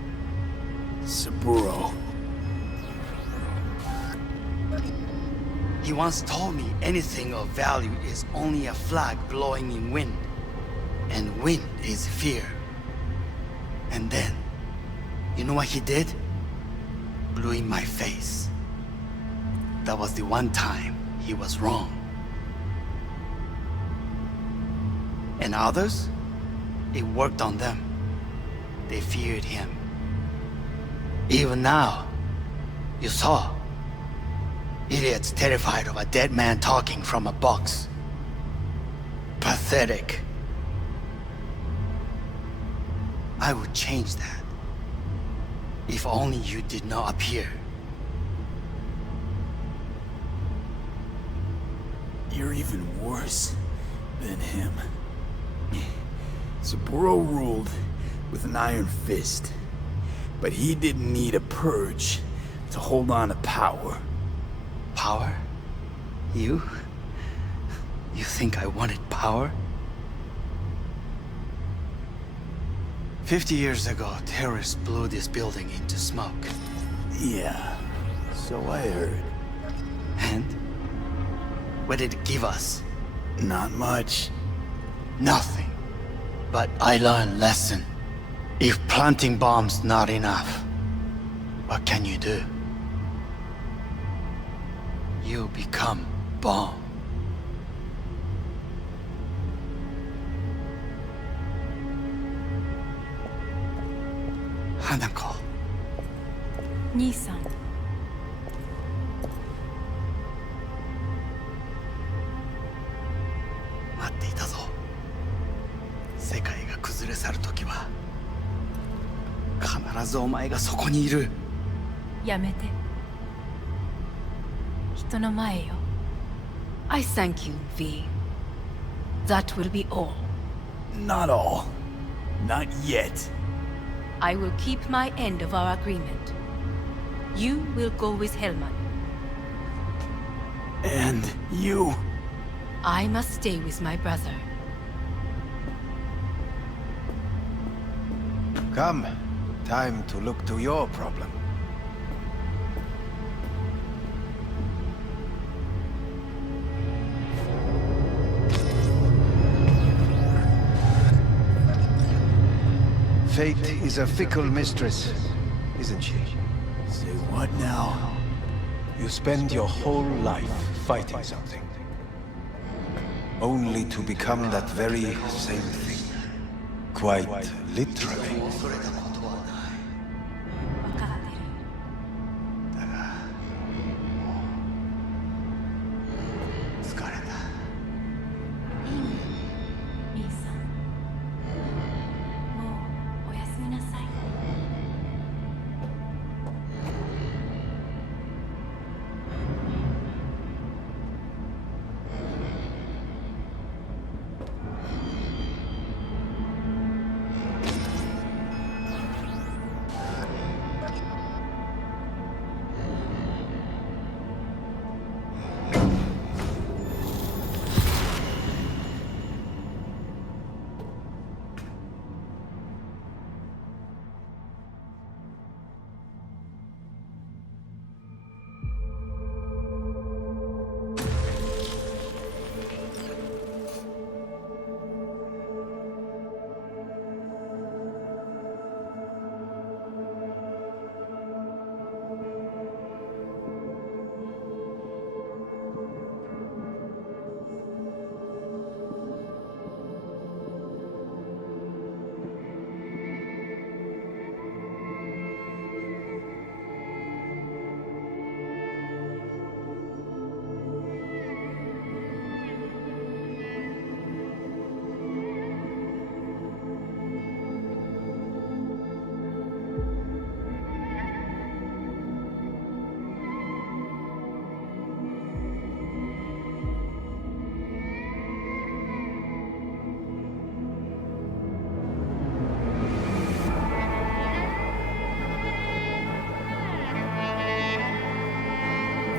Saburo. He once told me anything of value is only a flag blowing in wind. And wind is fear. And then, you know what he did? Blew in my face. That was the one time he was wrong. And others? It worked on them. They feared him. Even now, You saw. Idiots terrified of a dead man talking from a box. Pathetic. I would change that. If only you did not appear. You're even worse than him. Saburo ruled with an iron fist, but he didn't need a purge to hold on to power. Power? You? You think I wanted power? 50 years ago, terrorists blew this building into smoke. Yeah, so I heard. And? What did it give us? Not much. Nothing. But I learned lesson. If planting bombs not enough, what can you do? You become bomb. Hanako. 兄さん。待っていたぞ。世界が崩れ去るときは必ずお前がそこにいる。やめて。人の前よ。I thank you, V. That will be all. Not all. Not yet. I will keep my end of our agreement. You will go with Hellman. And you? I must stay with my brother. Come. Time to look to your problem. Fate is a fickle mistress, isn't she? Say what now? You spend your whole life fighting something. Only to become that very same thing. Quite literally.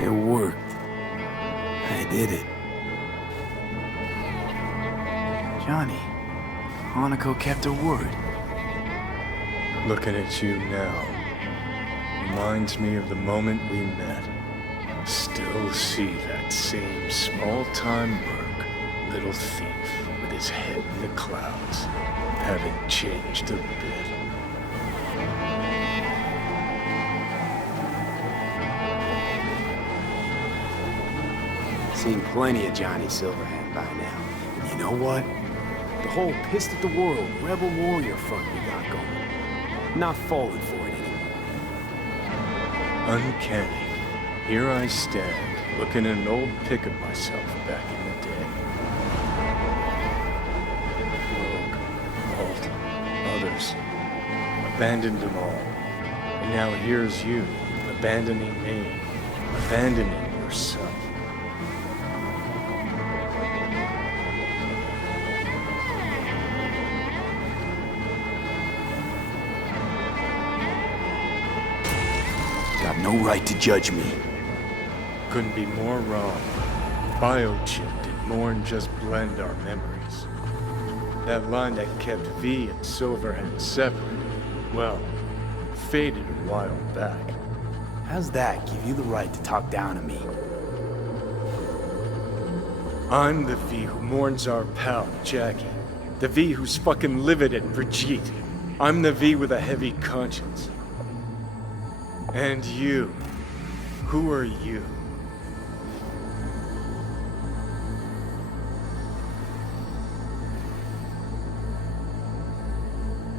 It worked. I did it. Johnny, Hanako kept her word. Looking at you now reminds me of the moment we met. Still see that same small-time merc, little thief with his head in the clouds. Haven't changed a bit. Seen plenty of Johnny Silverhand by now. And you know what? The whole pissed at the world rebel warrior front we got going. Not falling for it anymore. Uncanny. Here I stand, looking at an old pic of myself back in the day. Rogue, Alt, others. Abandoned them all. And now here's you, abandoning me, abandoning yourself. Got no right to judge me. Couldn't be more wrong. Biochip did more than just blend our memories. That line that kept V and Silverhand separate, well, faded a while back. How's that give you the right to talk down to me? I'm the V who mourns our pal, Jackie. The V who's fucking livid at Brigitte. I'm the V with a heavy conscience. And you. Who are you?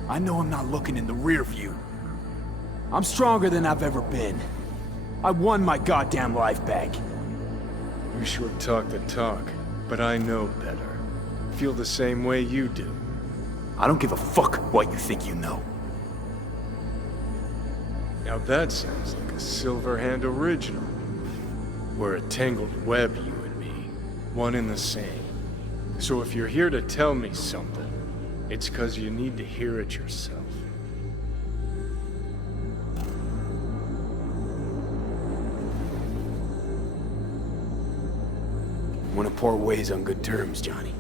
I know I'm not looking in the rear view. I'm stronger than I've ever been. I won my goddamn life back. You sure talk the talk, but I know better. Feel the same way you do. I don't give a fuck what you think you know. Now that sounds like a Silverhand original. We're a tangled web, you and me. One and the same. So if you're here to tell me something, it's 'cause you need to hear it yourself. Want to part ways on good terms, Johnny.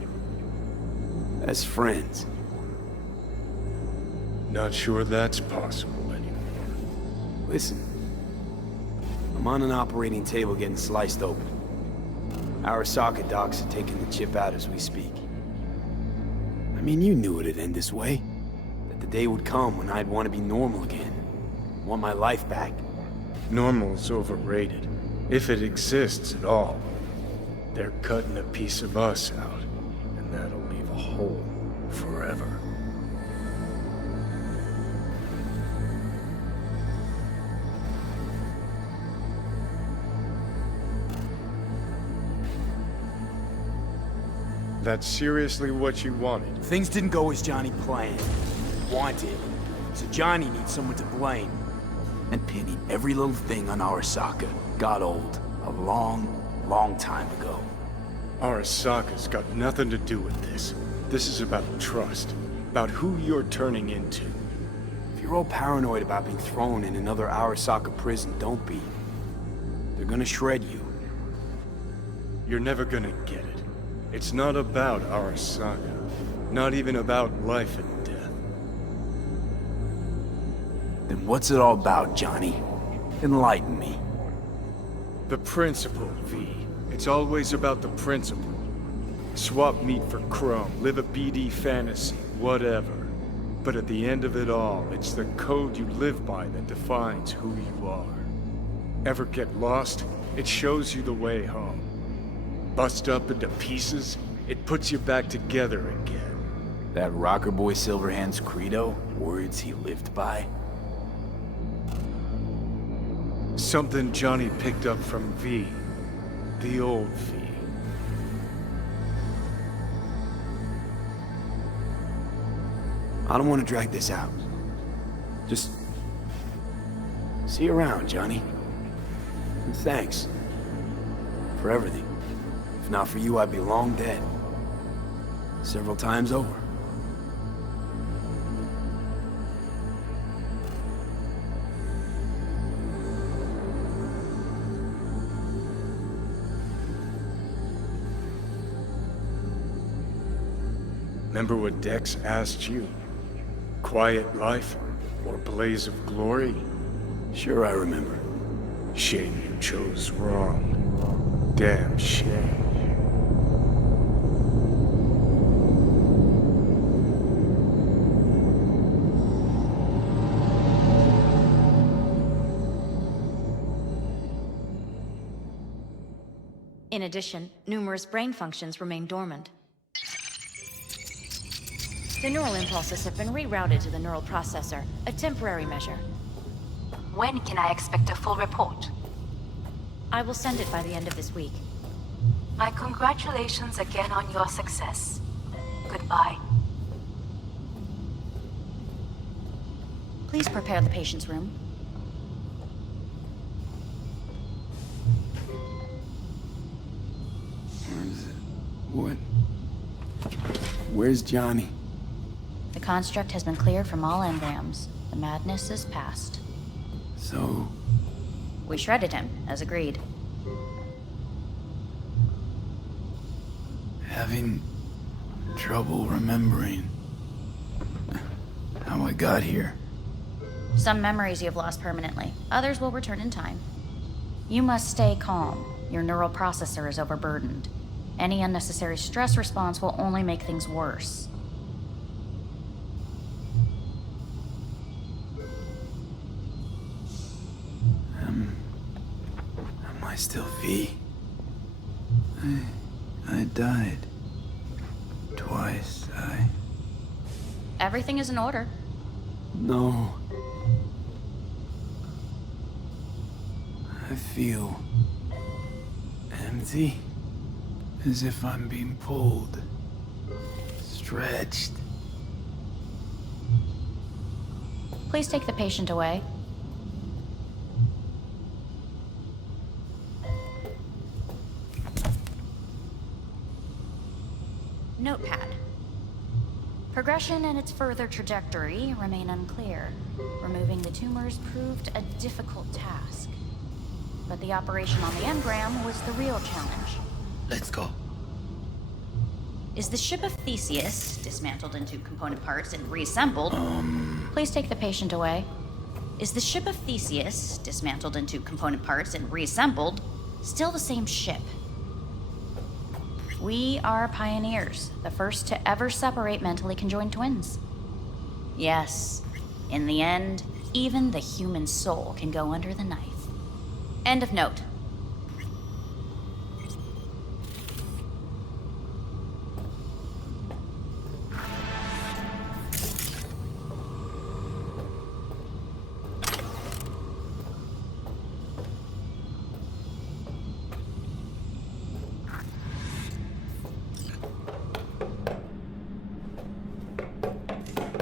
As friends. Not sure that's possible anymore. Listen. I'm on an operating table getting sliced open. Arasaka docs are taking the chip out as we speak. I mean, you knew it'd end this way. That the day would come when I'd want to be normal again. Want my life back. Normal's overrated. If it exists at all. They're cutting a piece of us out, and that'll leave a hole forever. That's seriously what you wanted? Things didn't go as Johnny planned. Wanted. So Johnny needs someone to blame. And pinning every little thing on Arasaka got old a long time ago. Arasaka's got nothing to do with this. This is about trust. About who you're turning into. If you're all paranoid about being thrown in another Arasaka prison, don't be. They're gonna shred you. You're never gonna get it. It's not about Arasaka. Not even about life and death. Then what's it all about, Johnny? Enlighten me. The principle, V. It's always about the principle. Swap meat for chrome, live a BD fantasy, whatever. But at the end of it all, it's the code you live by that defines who you are. Ever get lost? It shows you the way home. Bust up into pieces, it puts you back together again. That rocker boy Silverhand's credo? Words he lived by? Something Johnny picked up from V. The old V. I don't want to drag this out. Just... see you around, Johnny. And thanks. For everything. If not for you, I'd be long dead. Several times over. Remember what Dex asked you? Quiet life or blaze of glory? Sure I remember. Shame you chose wrong. Damn shame. In addition, numerous brain functions remain dormant. The neural impulses have been rerouted to the neural processor, a temporary measure. When can I expect a full report? I will send it by the end of this week. My congratulations again on your success. Goodbye. Please prepare the patient's room. What? Where's Johnny? The construct has been cleared from all engrams. The madness is past. So... We shredded him, as agreed. Having trouble remembering how I got here. Some memories you have lost permanently. Others will return in time. You must stay calm. Your neural processor is overburdened. Any unnecessary stress response will only make things worse. Am I still V? I died. Twice, Everything is in order. No. I feel... empty. As if I'm being pulled. Stretched. Please take the patient away. Notepad. Progression and its further trajectory remain unclear. Removing the tumors proved a difficult task. But the operation on the engram was the real challenge. Let's go. Is the ship of Theseus dismantled into component parts and reassembled? Please take the patient away. Is the ship of Theseus dismantled into component parts and reassembled still the same ship? We are pioneers, the first to ever separate mentally conjoined twins. Yes, in the end, even the human soul can go under the knife. End of note.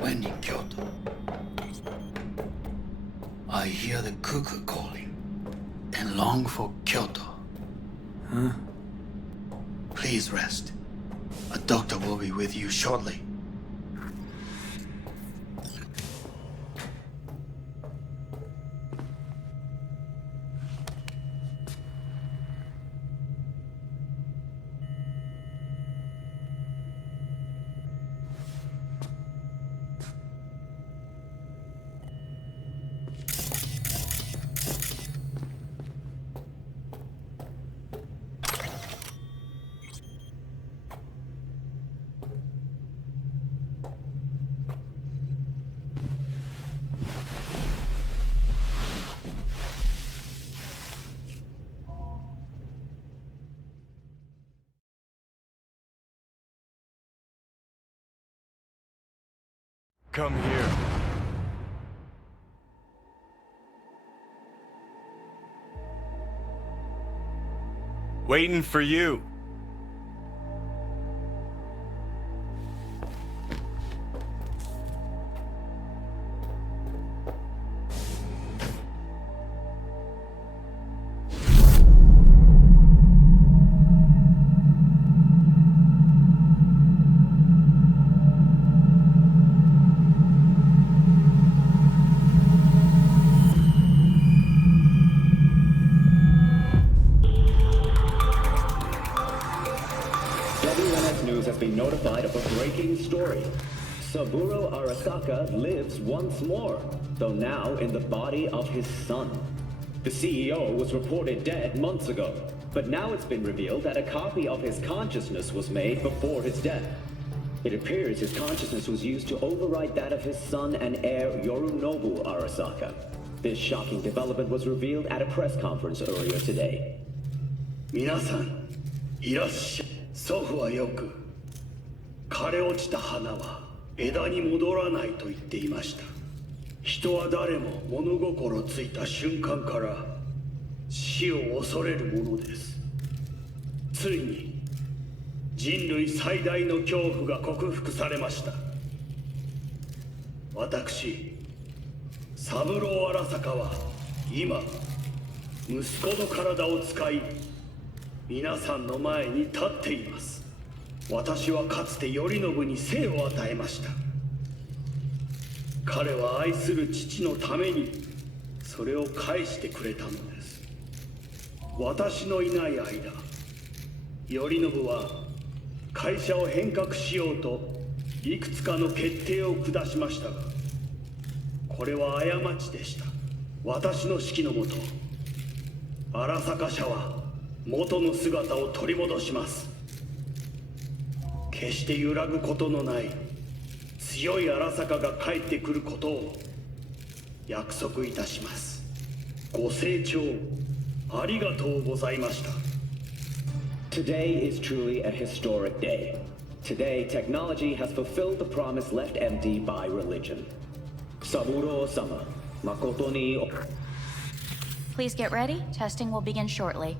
When in Kyoto, I hear the cuckoo calling and long for Kyoto. Huh? Please rest. A doctor will be with you shortly. Come here. Waiting for you. Notified of a breaking story. Saburo Arasaka lives once more, though now in the body of his son. The CEO was reported dead months ago, but now it's been revealed that a copy of his consciousness was made before his death. It appears his consciousness was used to override that of his son and heir Yorinobu Arasaka. This shocking development was revealed at a press conference earlier today. 皆さん、いらっしゃい。祖父はよく、枯れ落ちた花は枝に戻らないと言っていました。人は誰も物心ついた瞬間から死を恐れるものです。ついに人類最大の恐怖が克服されました。私三郎荒坂は今息子の体を使い皆さんの前に立っています。私はかつて頼信に生を与えました。彼は愛する父のためにそれを返してくれたのです。私のいない間、頼信は会社を変革しようといくつかの決定を下しましたが、これは過ちでした。私の指揮のもと、荒坂社は元の姿を取り戻します。決して揺らぐことのない強い荒坂が帰ってくることを約束いたします。ご清聴ありがとうございました。 Today is truly a historic day. Today, technology has fulfilled the promise left empty by religion. Saburo-sama, makoto ni... Please get ready. Testing will begin shortly.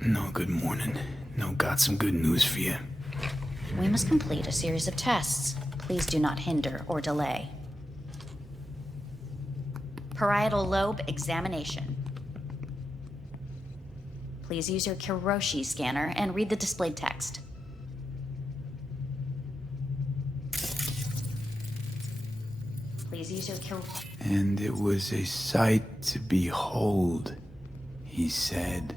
No, good morning. No, got some good news for you. We must complete a series of tests. Please do not hinder or delay. Parietal lobe examination. Please use your Kiroshi scanner and read the displayed text. Please use your Kiroshi... And it was a sight to behold, he said,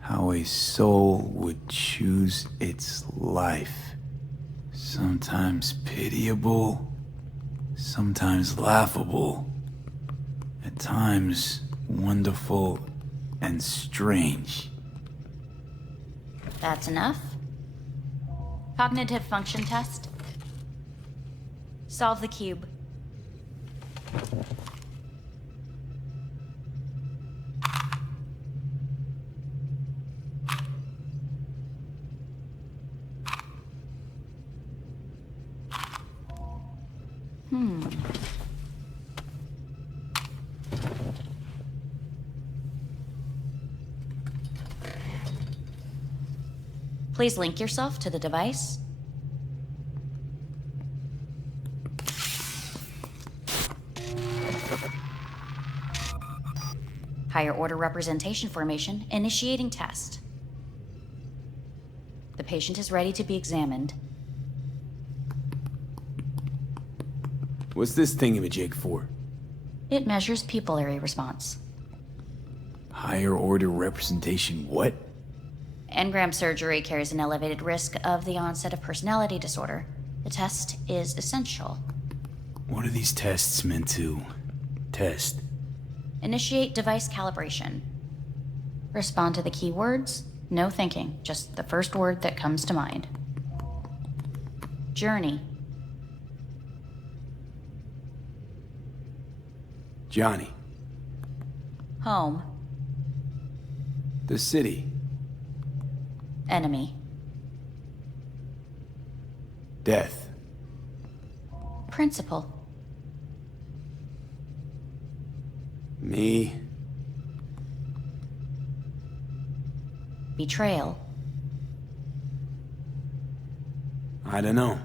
how a soul would choose its life. Sometimes pitiable, sometimes laughable, at times wonderful and strange. That's enough. Cognitive function test. Solve the cube. Please link yourself to the device. Higher order representation formation, initiating test. The patient is ready to be examined. What's this thingamajig for? It measures pupillary response. Higher order representation what? Engram surgery carries an elevated risk of the onset of personality disorder. The test is essential. What are these tests meant to test? Initiate device calibration. Respond to the keywords. No thinking, just the first word that comes to mind. Journey. Johnny. Home. The city. Enemy. Death. Principal. Me. Betrayal. I don't know.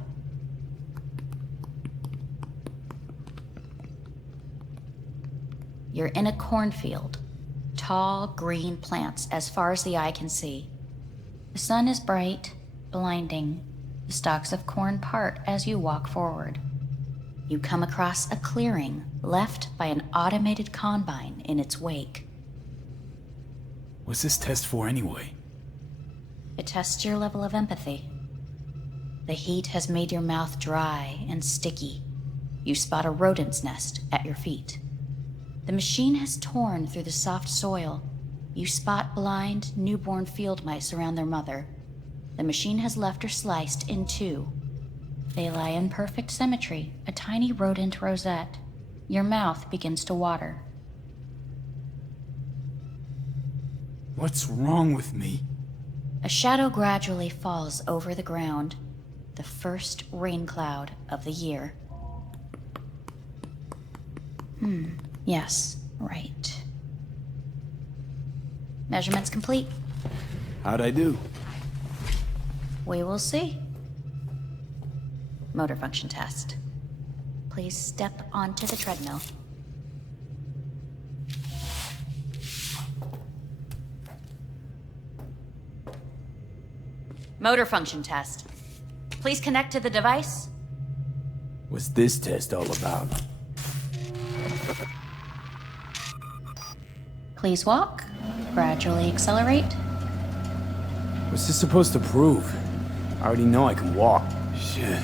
You're in a cornfield. Tall, green plants as far as the eye can see. The sun is bright, blinding. The stalks of corn part as you walk forward. You come across a clearing left by an automated combine in its wake. What's this test for anyway? It tests your level of empathy. The heat has made your mouth dry and sticky. You spot a rodent's nest at your feet. The machine has torn through the soft soil. You spot blind, newborn field mice around their mother. The machine has left her sliced in two. They lie in perfect symmetry, a tiny rodent rosette. Your mouth begins to water. What's wrong with me? A shadow gradually falls over the ground. The first rain cloud of the year. Yes, right. Measurements complete. How'd I do? We will see. Motor function test. Please step onto the treadmill. Motor function test. Please connect to the device. What's this test all about? Please walk. Gradually accelerate. What's this supposed to prove? I already know I can walk. Shit.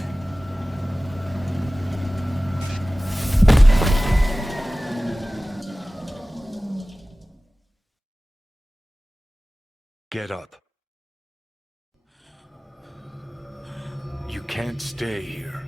Get up. You can't stay here.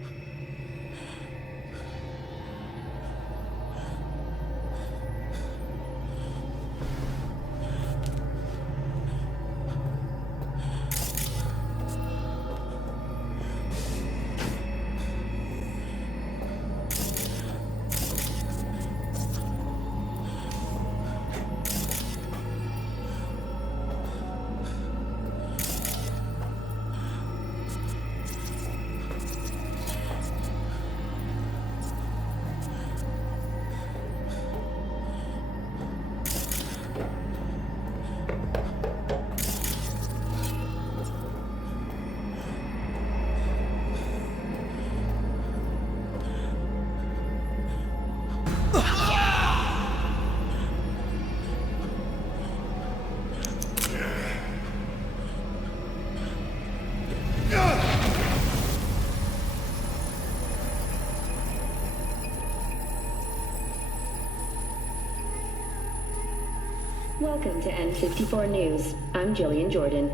Welcome to N54 News. I'm Jillian Jordan.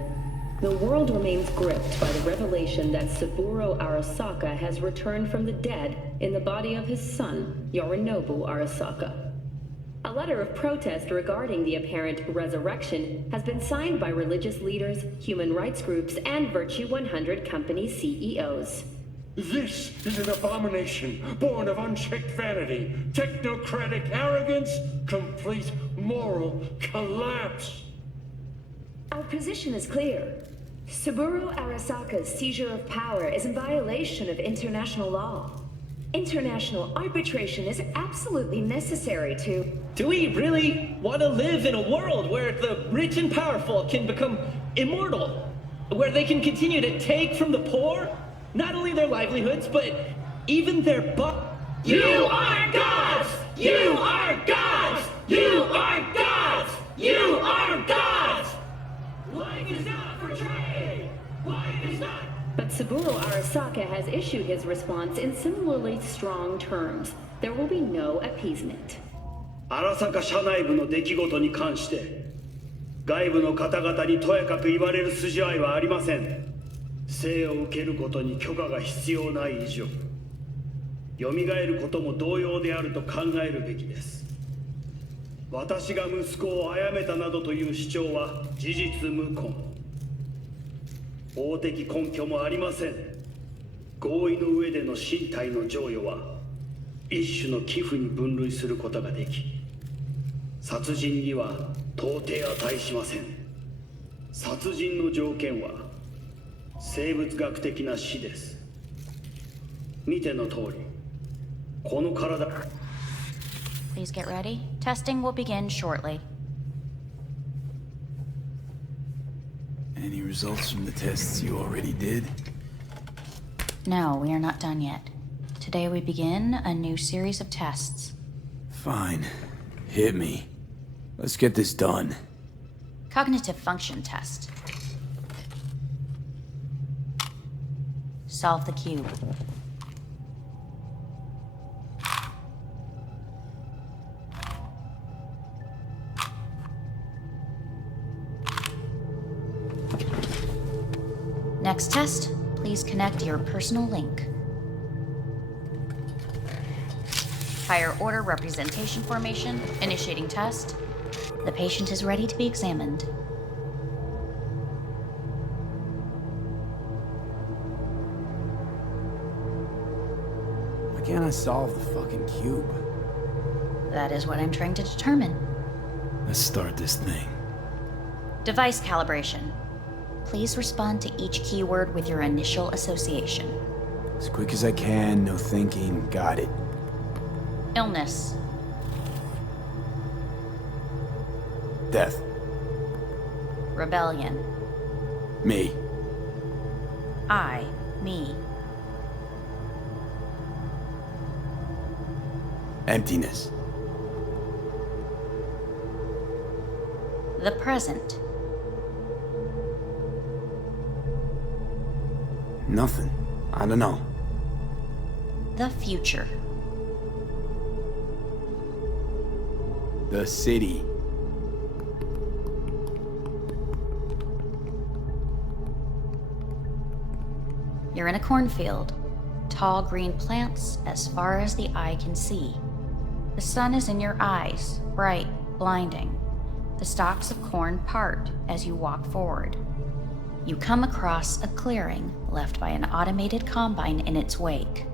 The world remains gripped by the revelation that Saburo Arasaka has returned from the dead in the body of his son, Yorinobu Arasaka. A letter of protest regarding the apparent resurrection has been signed by religious leaders, human rights groups, and Virtue 100 company CEOs. This is an abomination born of unchecked vanity, technocratic arrogance, complete moral collapse. Our position is clear. Saburo Arasaka's seizure of power is in violation of international law. International arbitration is absolutely necessary to... Do we really want to live in a world where the rich and powerful can become immortal? Where they can continue to take from the poor? Not only their livelihoods, but even their You are gods! You are gods! You are gods! You are gods! Life is not for trade! Life is not... But Saburo Arasaka has issued his response in similarly strong terms. There will be no appeasement. 荒坂社内部の出来事に関して外部の方々にとやかく言われる筋合いはありません。生を受けることに許可が必要ない以上、蘇ることも同様であると考えるべきです。私が息子を殺めたなどという主張は事実無根。法的根拠もありません。合意の上での身体の贈与は一種の寄付に分類することができ、殺人には到底値しません。殺人の条件は生物学的な死です。見ての通り、この体。Please get ready. Testing will begin shortly. Any results from the tests you already did? No, we are not done yet. Today we begin a new series of tests. Fine. Hit me. Let's get this done. Cognitive function test. Solve the cube. Next test, please connect your personal link. Higher order representation formation, initiating test. The patient is ready to be examined. Why can't I solve the fucking cube? That is what I'm trying to determine. Let's start this thing. Device calibration. Please respond to each keyword with your initial association. As quick as I can, no thinking. Got it. Illness. Death. Rebellion. Me. Me. Emptiness. The present. Nothing. I don't know. The future. The city. You're in a cornfield. Tall green plants as far as the eye can see. The sun is in your eyes, bright, blinding. The stalks of corn part as you walk forward. You come across a clearing left by an automated combine in its wake.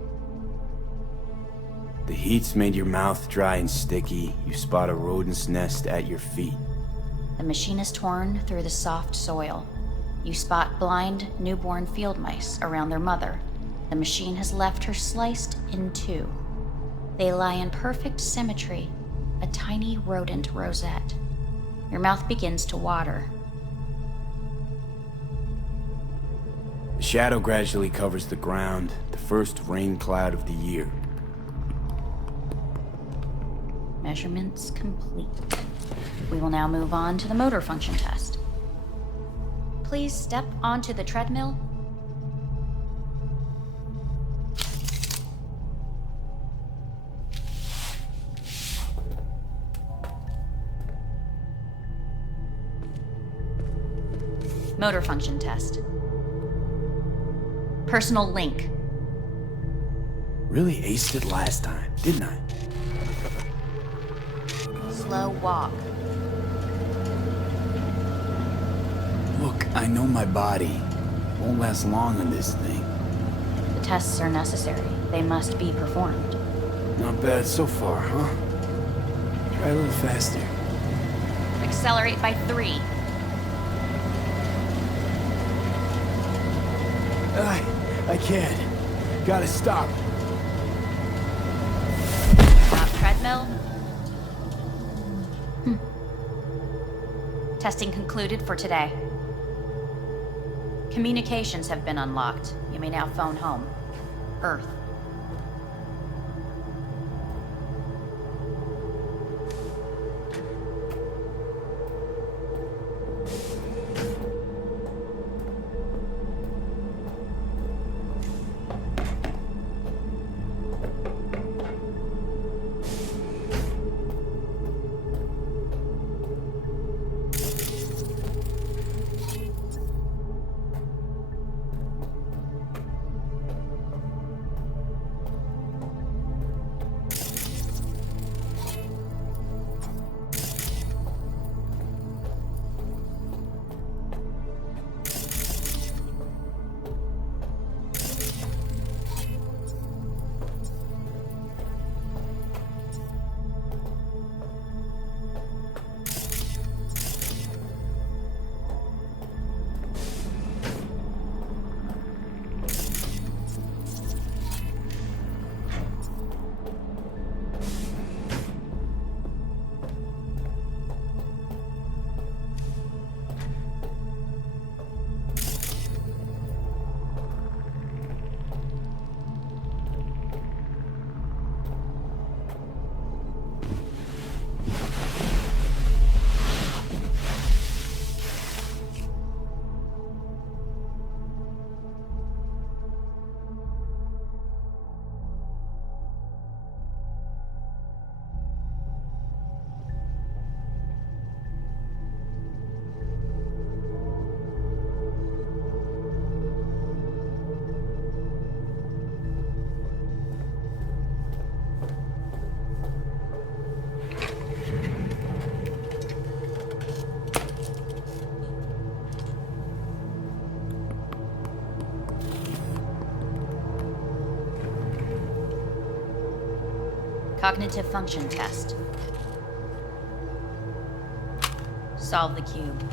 The heat's made your mouth dry and sticky. You spot a rodent's nest at your feet. The machine is torn through the soft soil. You spot blind, newborn field mice around their mother. The machine has left her sliced in two. They lie in perfect symmetry, a tiny rodent rosette. Your mouth begins to water. The shadow gradually covers the ground, the first rain cloud of the year. Measurements complete. We will now move on to the motor function test. Please step onto the treadmill. Motor function test. Personal link. Really aced it last time, didn't I? Slow walk. Look, I know my body. Won't last long on this thing. The tests are necessary. They must be performed. Not bad so far, huh? Try a little faster. Accelerate by 3. I can't. Gotta stop. Stop treadmill. Testing concluded for today. Communications have been unlocked. You may now phone home. Earth. Cognitive function test. Solve the cube.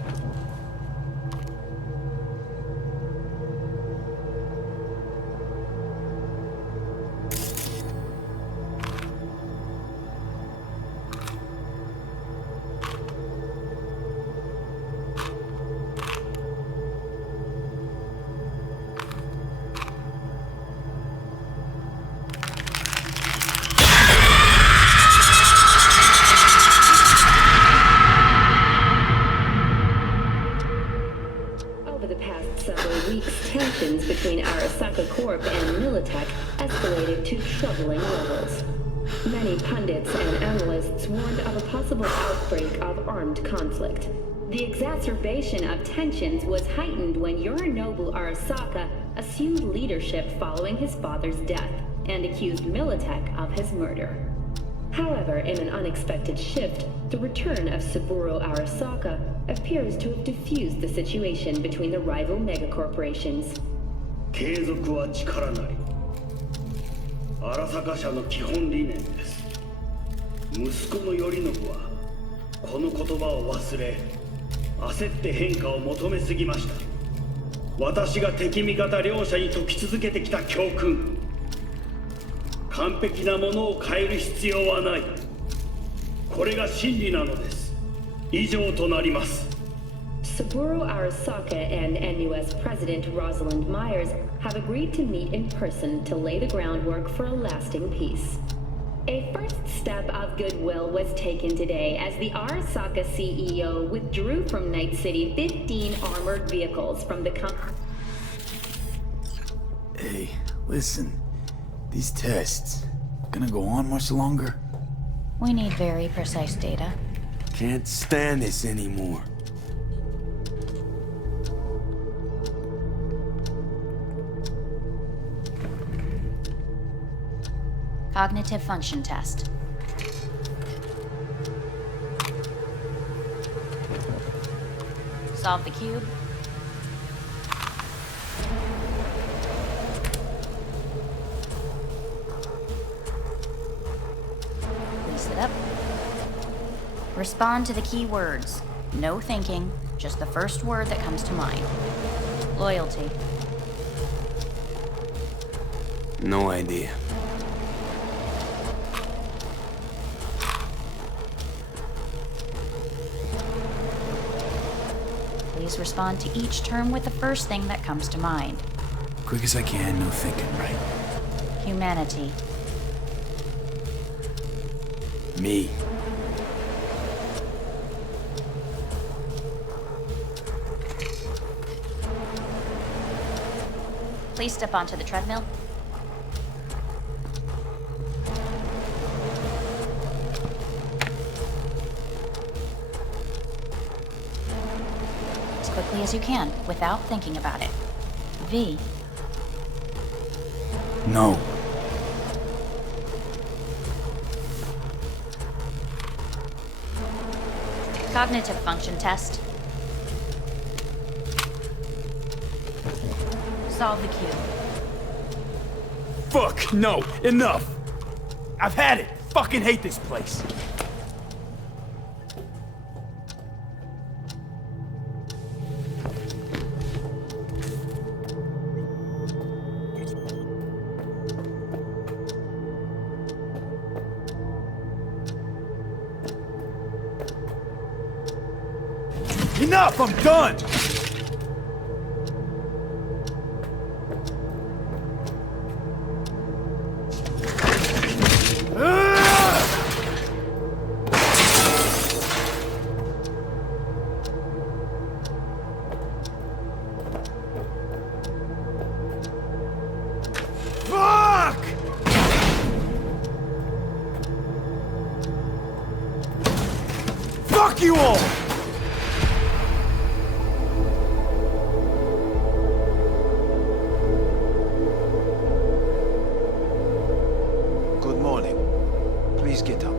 Tensions between Arasaka Corp and Militech escalated to troubling levels. Many pundits and analysts warned of a possible outbreak of armed conflict. The exacerbation of tensions was heightened when Yorinobu Arasaka assumed leadership following his father's death and accused Militech of his murder. However, in an unexpected shift, the return of Saburo Arasaka appears to have diffused the situation between the rival megacorporations. 継続は力なり。荒坂社の基本理念です。息子の頼信はこの言葉を忘れ、焦って変化を求めすぎました。私が敵味方両者に説き続けてきた教訓。完璧なものを変える必要はない。これが真理なのです。以上となります。 Saburo Arasaka and NUS President Rosalind Myers have agreed to meet in person to lay the groundwork for a lasting peace. A first step of goodwill was taken today as the Arasaka CEO withdrew from Night City 15 armored vehicles from the company. Hey, listen. These tests, gonna go on much longer? We need very precise data. Can't stand this anymore. Cognitive function test. Solve the cube. Release it up. Respond to the key words. No thinking, just the first word that comes to mind. Loyalty. No idea. Please respond to each term with the first thing that comes to mind. Quick as I can, no thinking, right? Humanity. Me. Please step onto the treadmill. As quickly as you can, without thinking about it. V. No. Cognitive function test. Solve the cube. Fuck, no, enough! I've had it! Fucking hate this place! Enough! I'm done! Fuck! Fuck you all! Good morning. Please get up.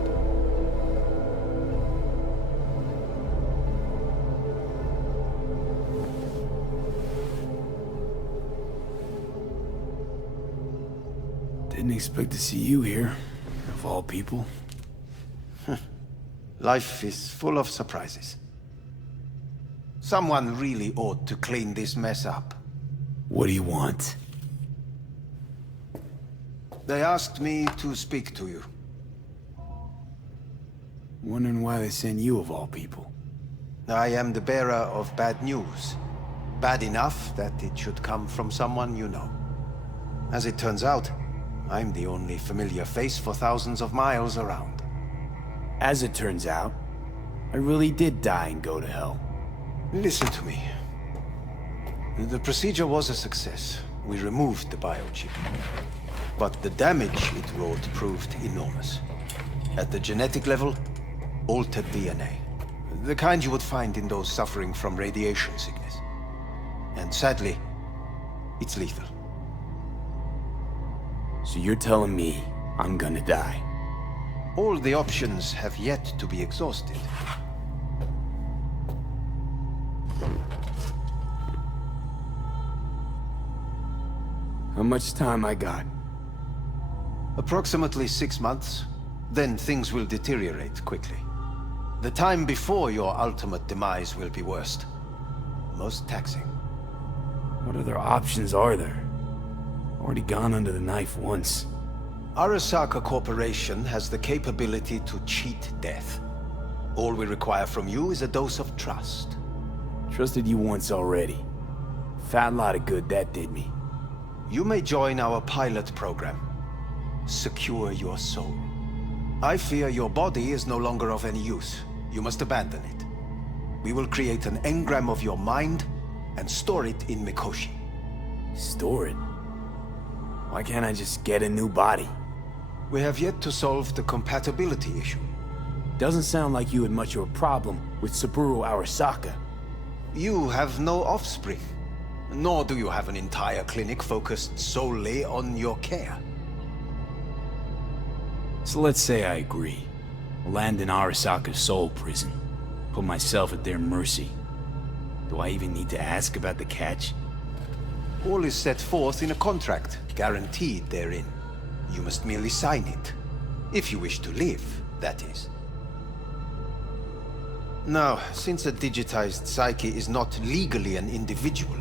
Didn't expect to see you here. Of all people. Life is full of surprises. Someone really ought to clean this mess up. What do you want? They asked me to speak to you. Wondering why they sent you of all people. I am the bearer of bad news. Bad enough that it should come from someone you know. As it turns out, I'm the only familiar face for thousands of miles around. As it turns out, I really did die and go to hell. Listen to me. The procedure was a success. We removed the biochip. But the damage it wrought proved enormous. At the genetic level, altered DNA. The kind you would find in those suffering from radiation sickness. And sadly, it's lethal. So you're telling me I'm gonna die? All the options have yet to be exhausted. How much time I got? Approximately 6 months. Then things will deteriorate quickly. The time before your ultimate demise will be worst. Most taxing. What other options are there? Already gone under the knife once. Arasaka Corporation has the capability to cheat death. All we require from you is a dose of trust. Trusted you once already. Fat lot of good that did me. You may join our pilot program. Secure your soul. I fear your body is no longer of any use. You must abandon it. We will create an engram of your mind and store it in Mikoshi. Store it? Why can't I just get a new body? We have yet to solve the compatibility issue. Doesn't sound like you had much of a problem with Saburo Arasaka. You have no offspring. Nor do you have an entire clinic focused solely on your care. So let's say I agree. Land in Arasaka's soul prison. Put myself at their mercy. Do I even need to ask about the catch? All is set forth in a contract, guaranteed therein. You must merely sign it. If you wish to live, that is. Now, since a digitized psyche is not legally an individual,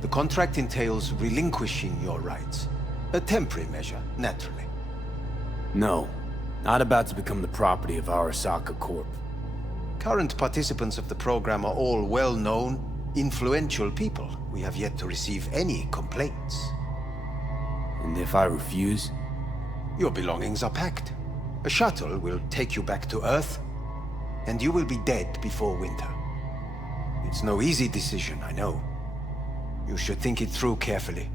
the contract entails relinquishing your rights. A temporary measure, naturally. No, not about to become the property of Arasaka Corp. Current participants of the program are all well-known, influential people. We have yet to receive any complaints. And if I refuse? Your belongings are packed. A shuttle will take you back to Earth, and you will be dead before winter. It's no easy decision, I know. You should think it through carefully.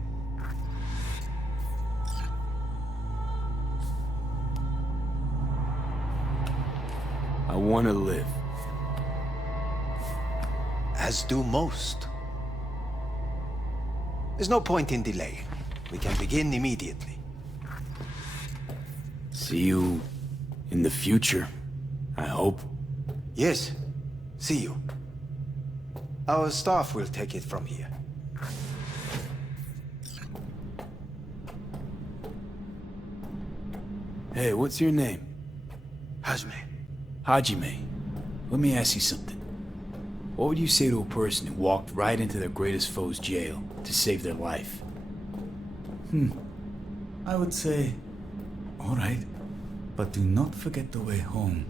I want to live. As do most. There's no point in delaying. We can begin immediately. See you in the future, I hope. Yes. See you. Our staff will take it from here. Hey, what's your name? Hajime. Hajime. Let me ask you something. What would you say to a person who walked right into their greatest foe's jail to save their life? I would say, all right, but do not forget the way home.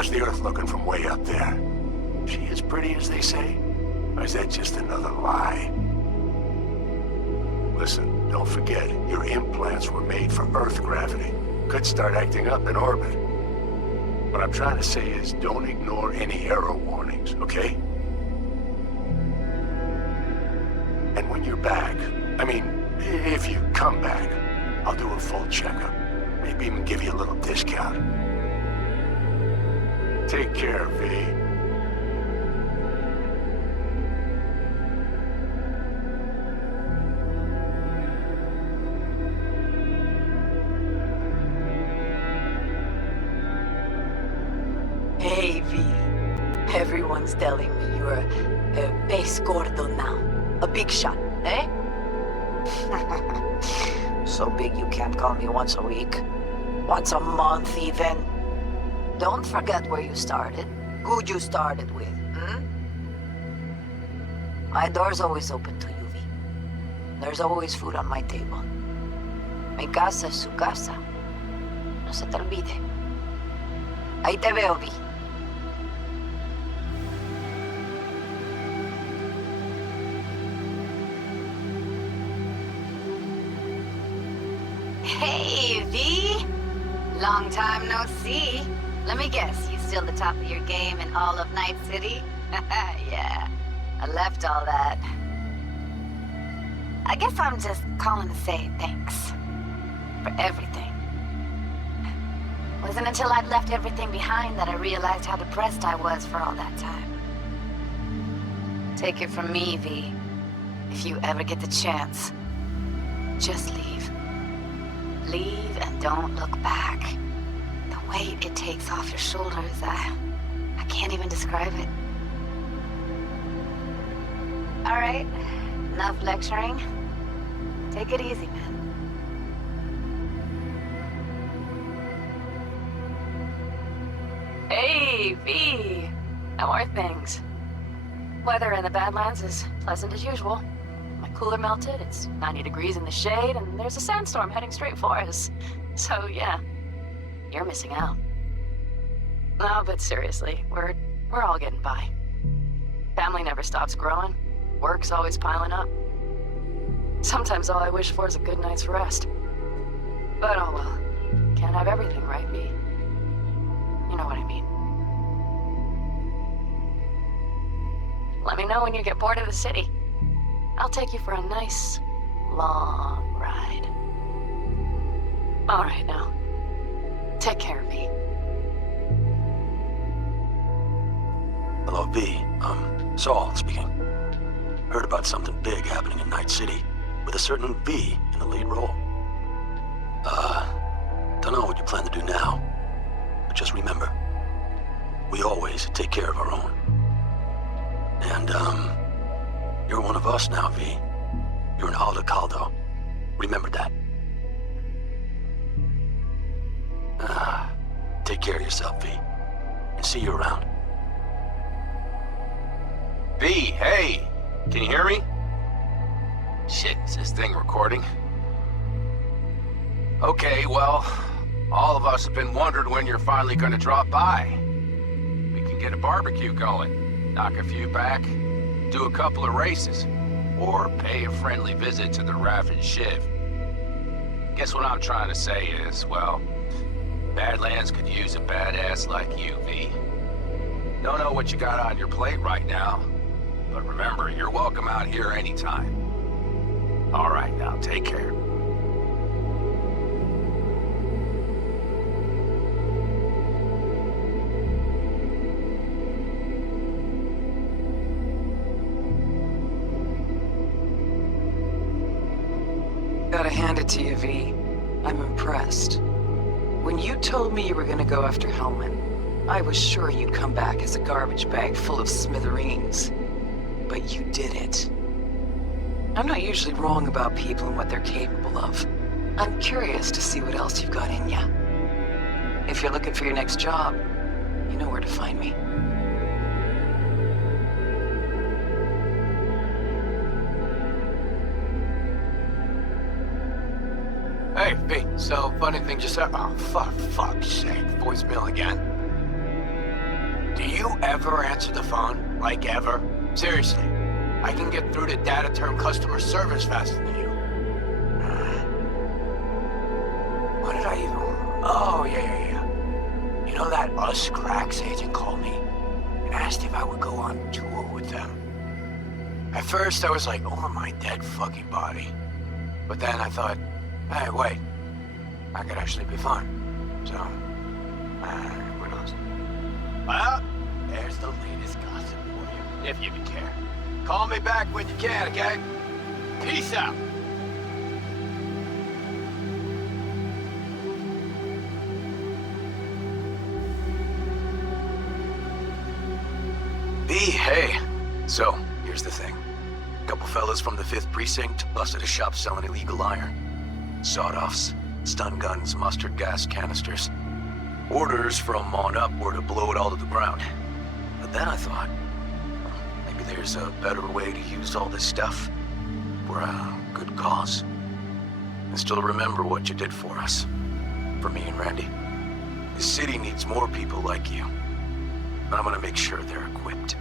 How's the Earth looking from way up there? She as pretty as they say? Or is that just another lie? Listen, don't forget, your implants were made for Earth gravity. Could start acting up in orbit. What I'm trying to say is, don't ignore any error warnings, okay? And when you're back, I mean, if you come back, I'll do a full checkup. Maybe even give you a little discount. Take care, V. Hey, V. Everyone's telling me you're a base gordo now. A big shot, eh? So big you can't call me once a week. Once a month, even. Don't forget where you started. Who you started with, hmm? My door's always open to you, V. There's always food on my table. Mi casa es su casa. No se te olvide. Ahí te veo, V. Hey, V! Long time no see. Let me guess, you still the top of your game in all of Night City? Yeah, I left all that. I guess I'm just calling to say thanks. For everything. Wasn't until I'd left everything behind that I realized how depressed I was for all that time. Take it from me, V. If you ever get the chance, just leave. Leave and don't look back. The weight it takes off your shoulders, I can't even describe it. All right, enough lecturing. Take it easy, man. Hey, V. How are things? Weather in the Badlands is pleasant as usual. My cooler melted, it's 90 degrees in the shade, and there's a sandstorm heading straight for us. So, yeah, you're missing out. No, but seriously, we're all getting by. Family never stops growing. Work's always piling up. Sometimes all I wish for is a good night's rest. But oh well. Can't have everything, right, V? You know what I mean. Let me know when you get bored of the city. I'll take you for a nice, long ride. All right, now. Take care, V. Hello, V. Saul speaking. Heard about something big happening in Night City, with a certain V in the lead role. Don't know what you plan to do now, but just remember, we always take care of our own. And, you're one of us now, V. You're an Aldo Caldo. Remember that. Take care of yourself, V. And see you around. V, hey! Can you hear me? Shit, is this thing recording? Okay, well, all of us have been wondering when you're finally gonna drop by. We can get a barbecue going, knock a few back, do a couple of races, or pay a friendly visit to the Raven Shiv. Guess what I'm trying to say is, well, Badlands could use a badass like you, V. Don't know what you got on your plate right now, but remember, you're welcome out here anytime. All right, now, take care. Gotta hand it to you, V. I'm impressed. When you told me you were gonna go after Hellman, I was sure you'd come back as a garbage bag full of smithereens. But you did it. I'm not usually wrong about people and what they're capable of. I'm curious to see what else you've got in ya. If you're looking for your next job, you know where to find me. Hey, V, so funny thing just happened. Oh, fuck's sake, voicemail again. Do you ever answer the phone? Like ever? Seriously. I can get through to data term customer service faster than you. What did I even... Oh, yeah. You know that Us Cracks agent called me and asked if I would go on tour with them. At first, I was like, over my dead fucking body. But then I thought, hey, wait. I could actually be fun. So, who knows? Well, there's the latest gossip for you, if you even care. Call me back when you can, okay? Peace out. V, hey. So, here's the thing. A couple fellas from the 5th Precinct busted a shop selling illegal iron. Sawed-offs, stun guns, mustard gas canisters. Orders from on up were to blow it all to the ground. But then I thought, maybe there's a better way to use all this stuff for a good cause. I still remember what you did for us. For me and Randy. The city needs more people like you. And I'm gonna make sure they're equipped.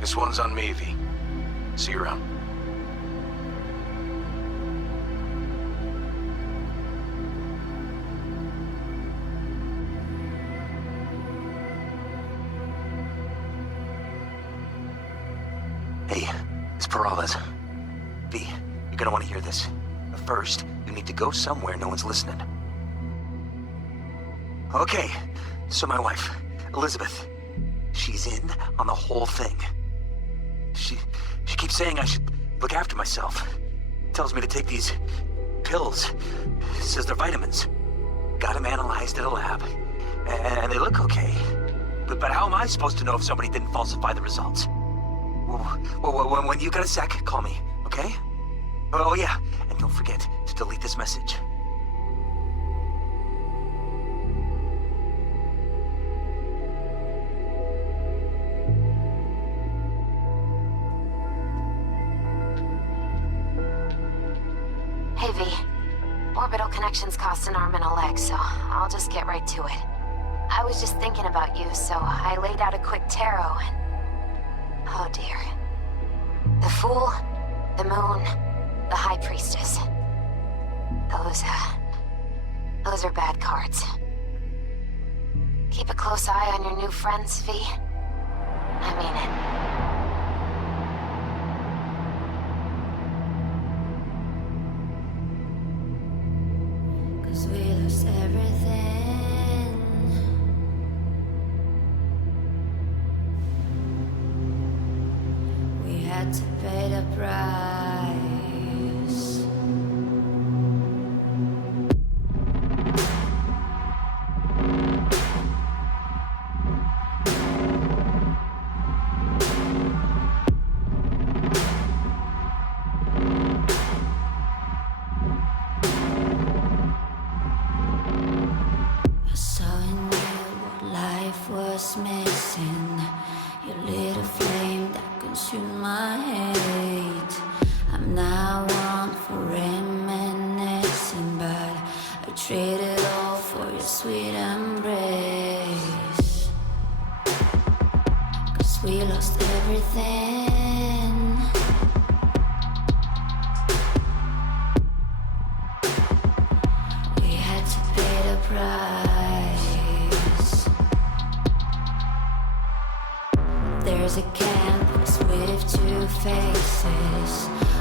This one's on me, V. See you around. Hey, it's Peralez. V, you're gonna want to hear this. But first, you need to go somewhere no one's listening. Okay, so my wife, Elizabeth, she's in on the whole thing. She keeps saying I should look after myself. Tells me to take these pills. Says they're vitamins. Got them analyzed at a lab. And they look okay. But how am I supposed to know if somebody didn't falsify the results? Well, when you got a sec, call me, okay? Oh yeah, and don't forget to delete this message. Hey, V. Orbital connections cost an arm and a leg, so I'll just get right to it. I was just thinking about you, so I laid out a quick tarot and... Oh dear. The Fool, the Moon, the High Priestess. Those are bad cards. Keep a close eye on your new friends, V. I mean it. 'Cause we lost everything. We had to pay the price. I saw in you what life was missing. You lit a flame that consumed my hate. I'm now one for reminiscing, but I traded all for your sweet embrace. 'Cause we lost everything. We had to pay the price. There's a canvas with two faces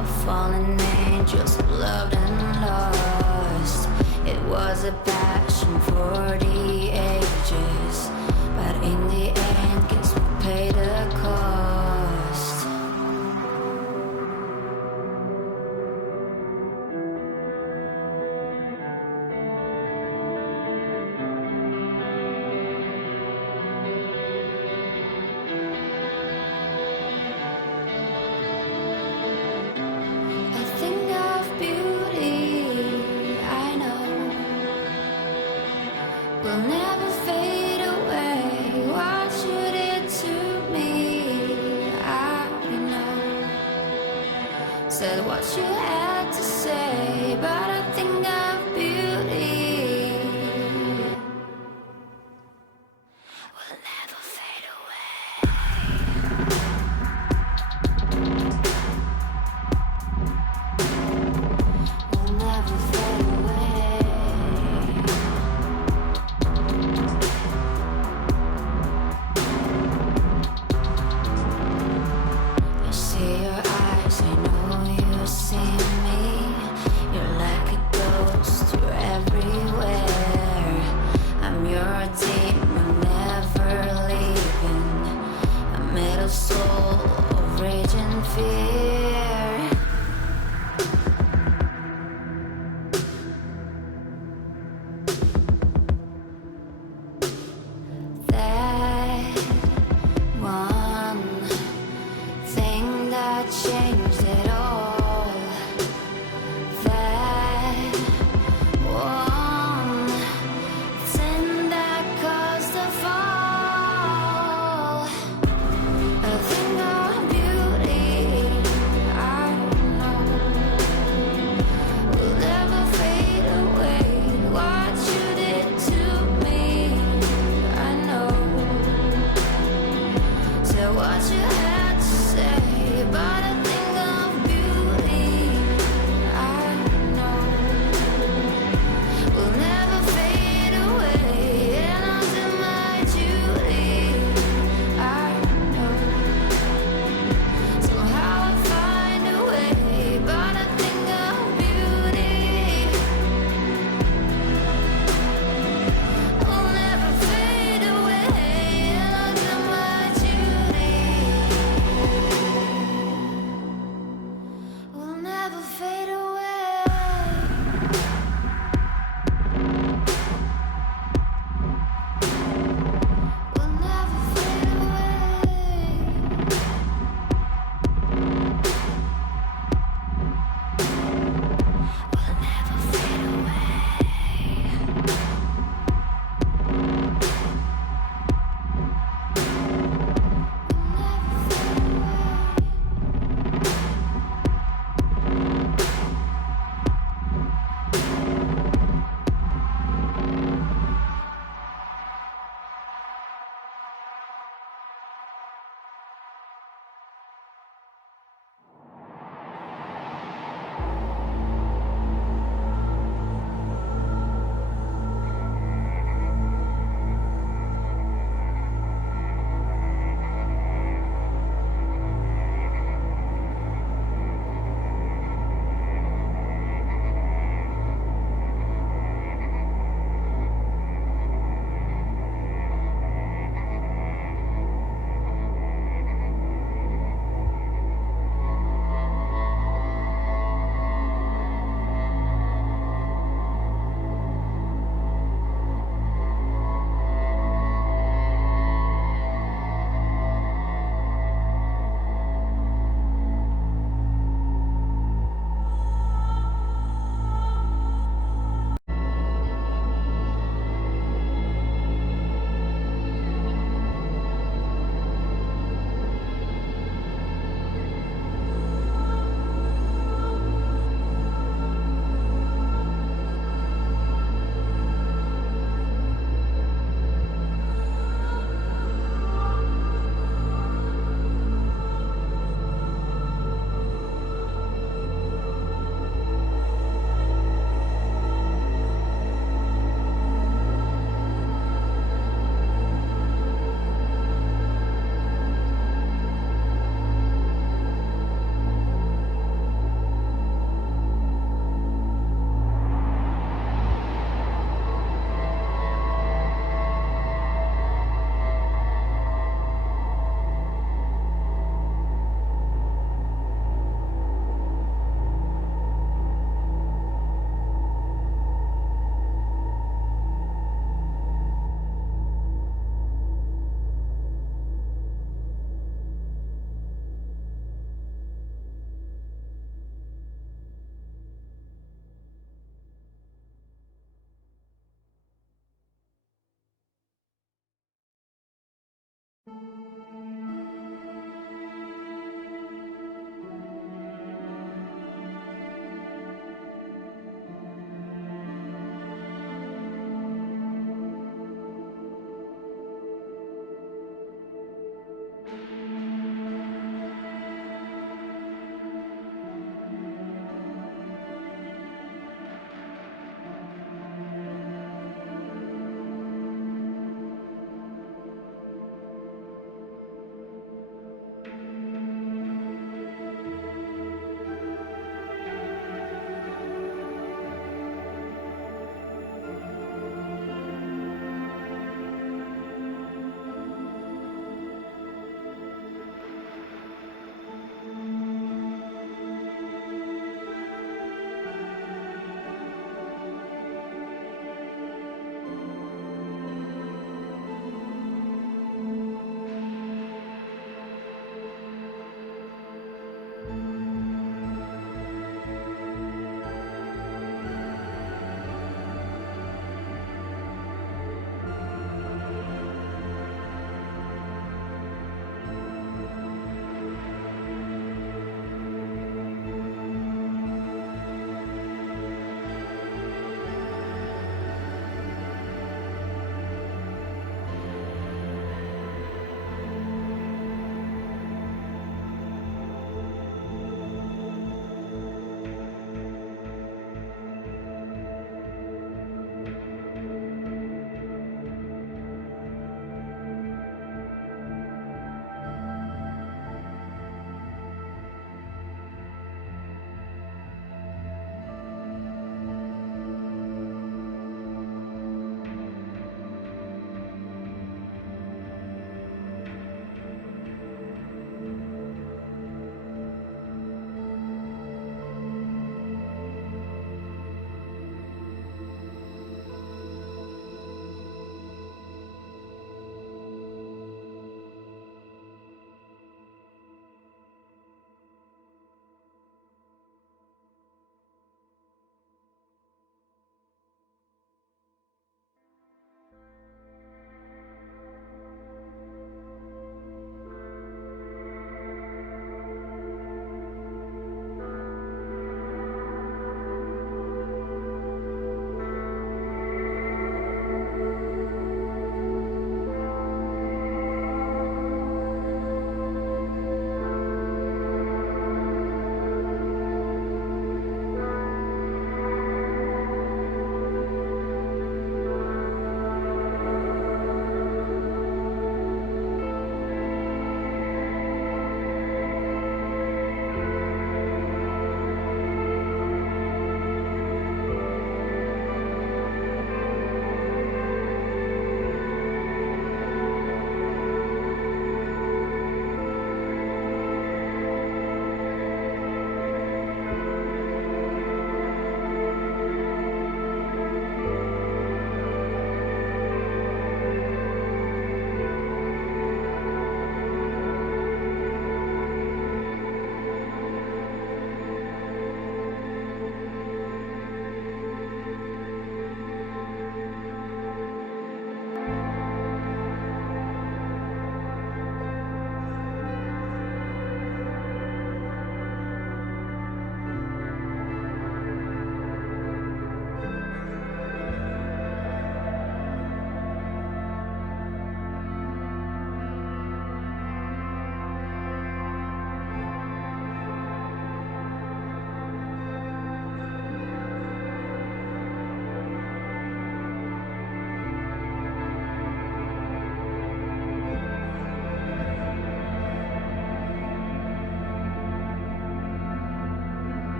of fallen angels, loved and lost. It was a passion for the ages, but in the end, guess we paid the cost. I think of beauty, I know, will never fade away. What you did to me, I know. Said what you had to say, but I think of beauty will never fade.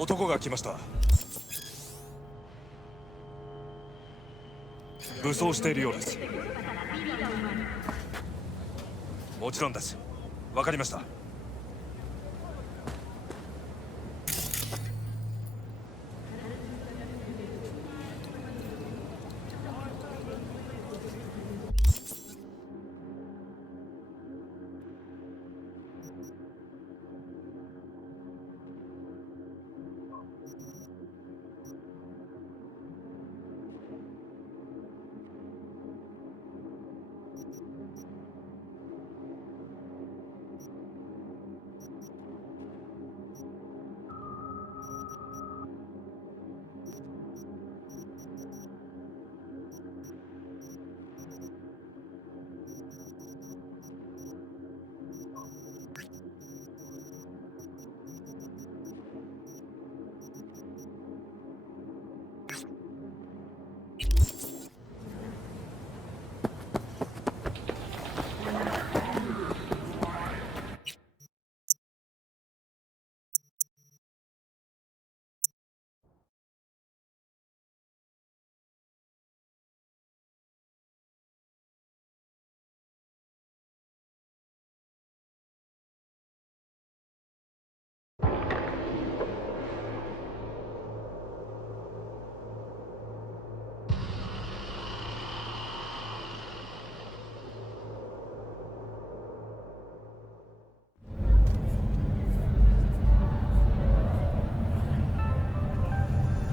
男が来ました。武装しているようです。もちろんです。わかりました。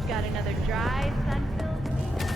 Got another dry, sun-filled week?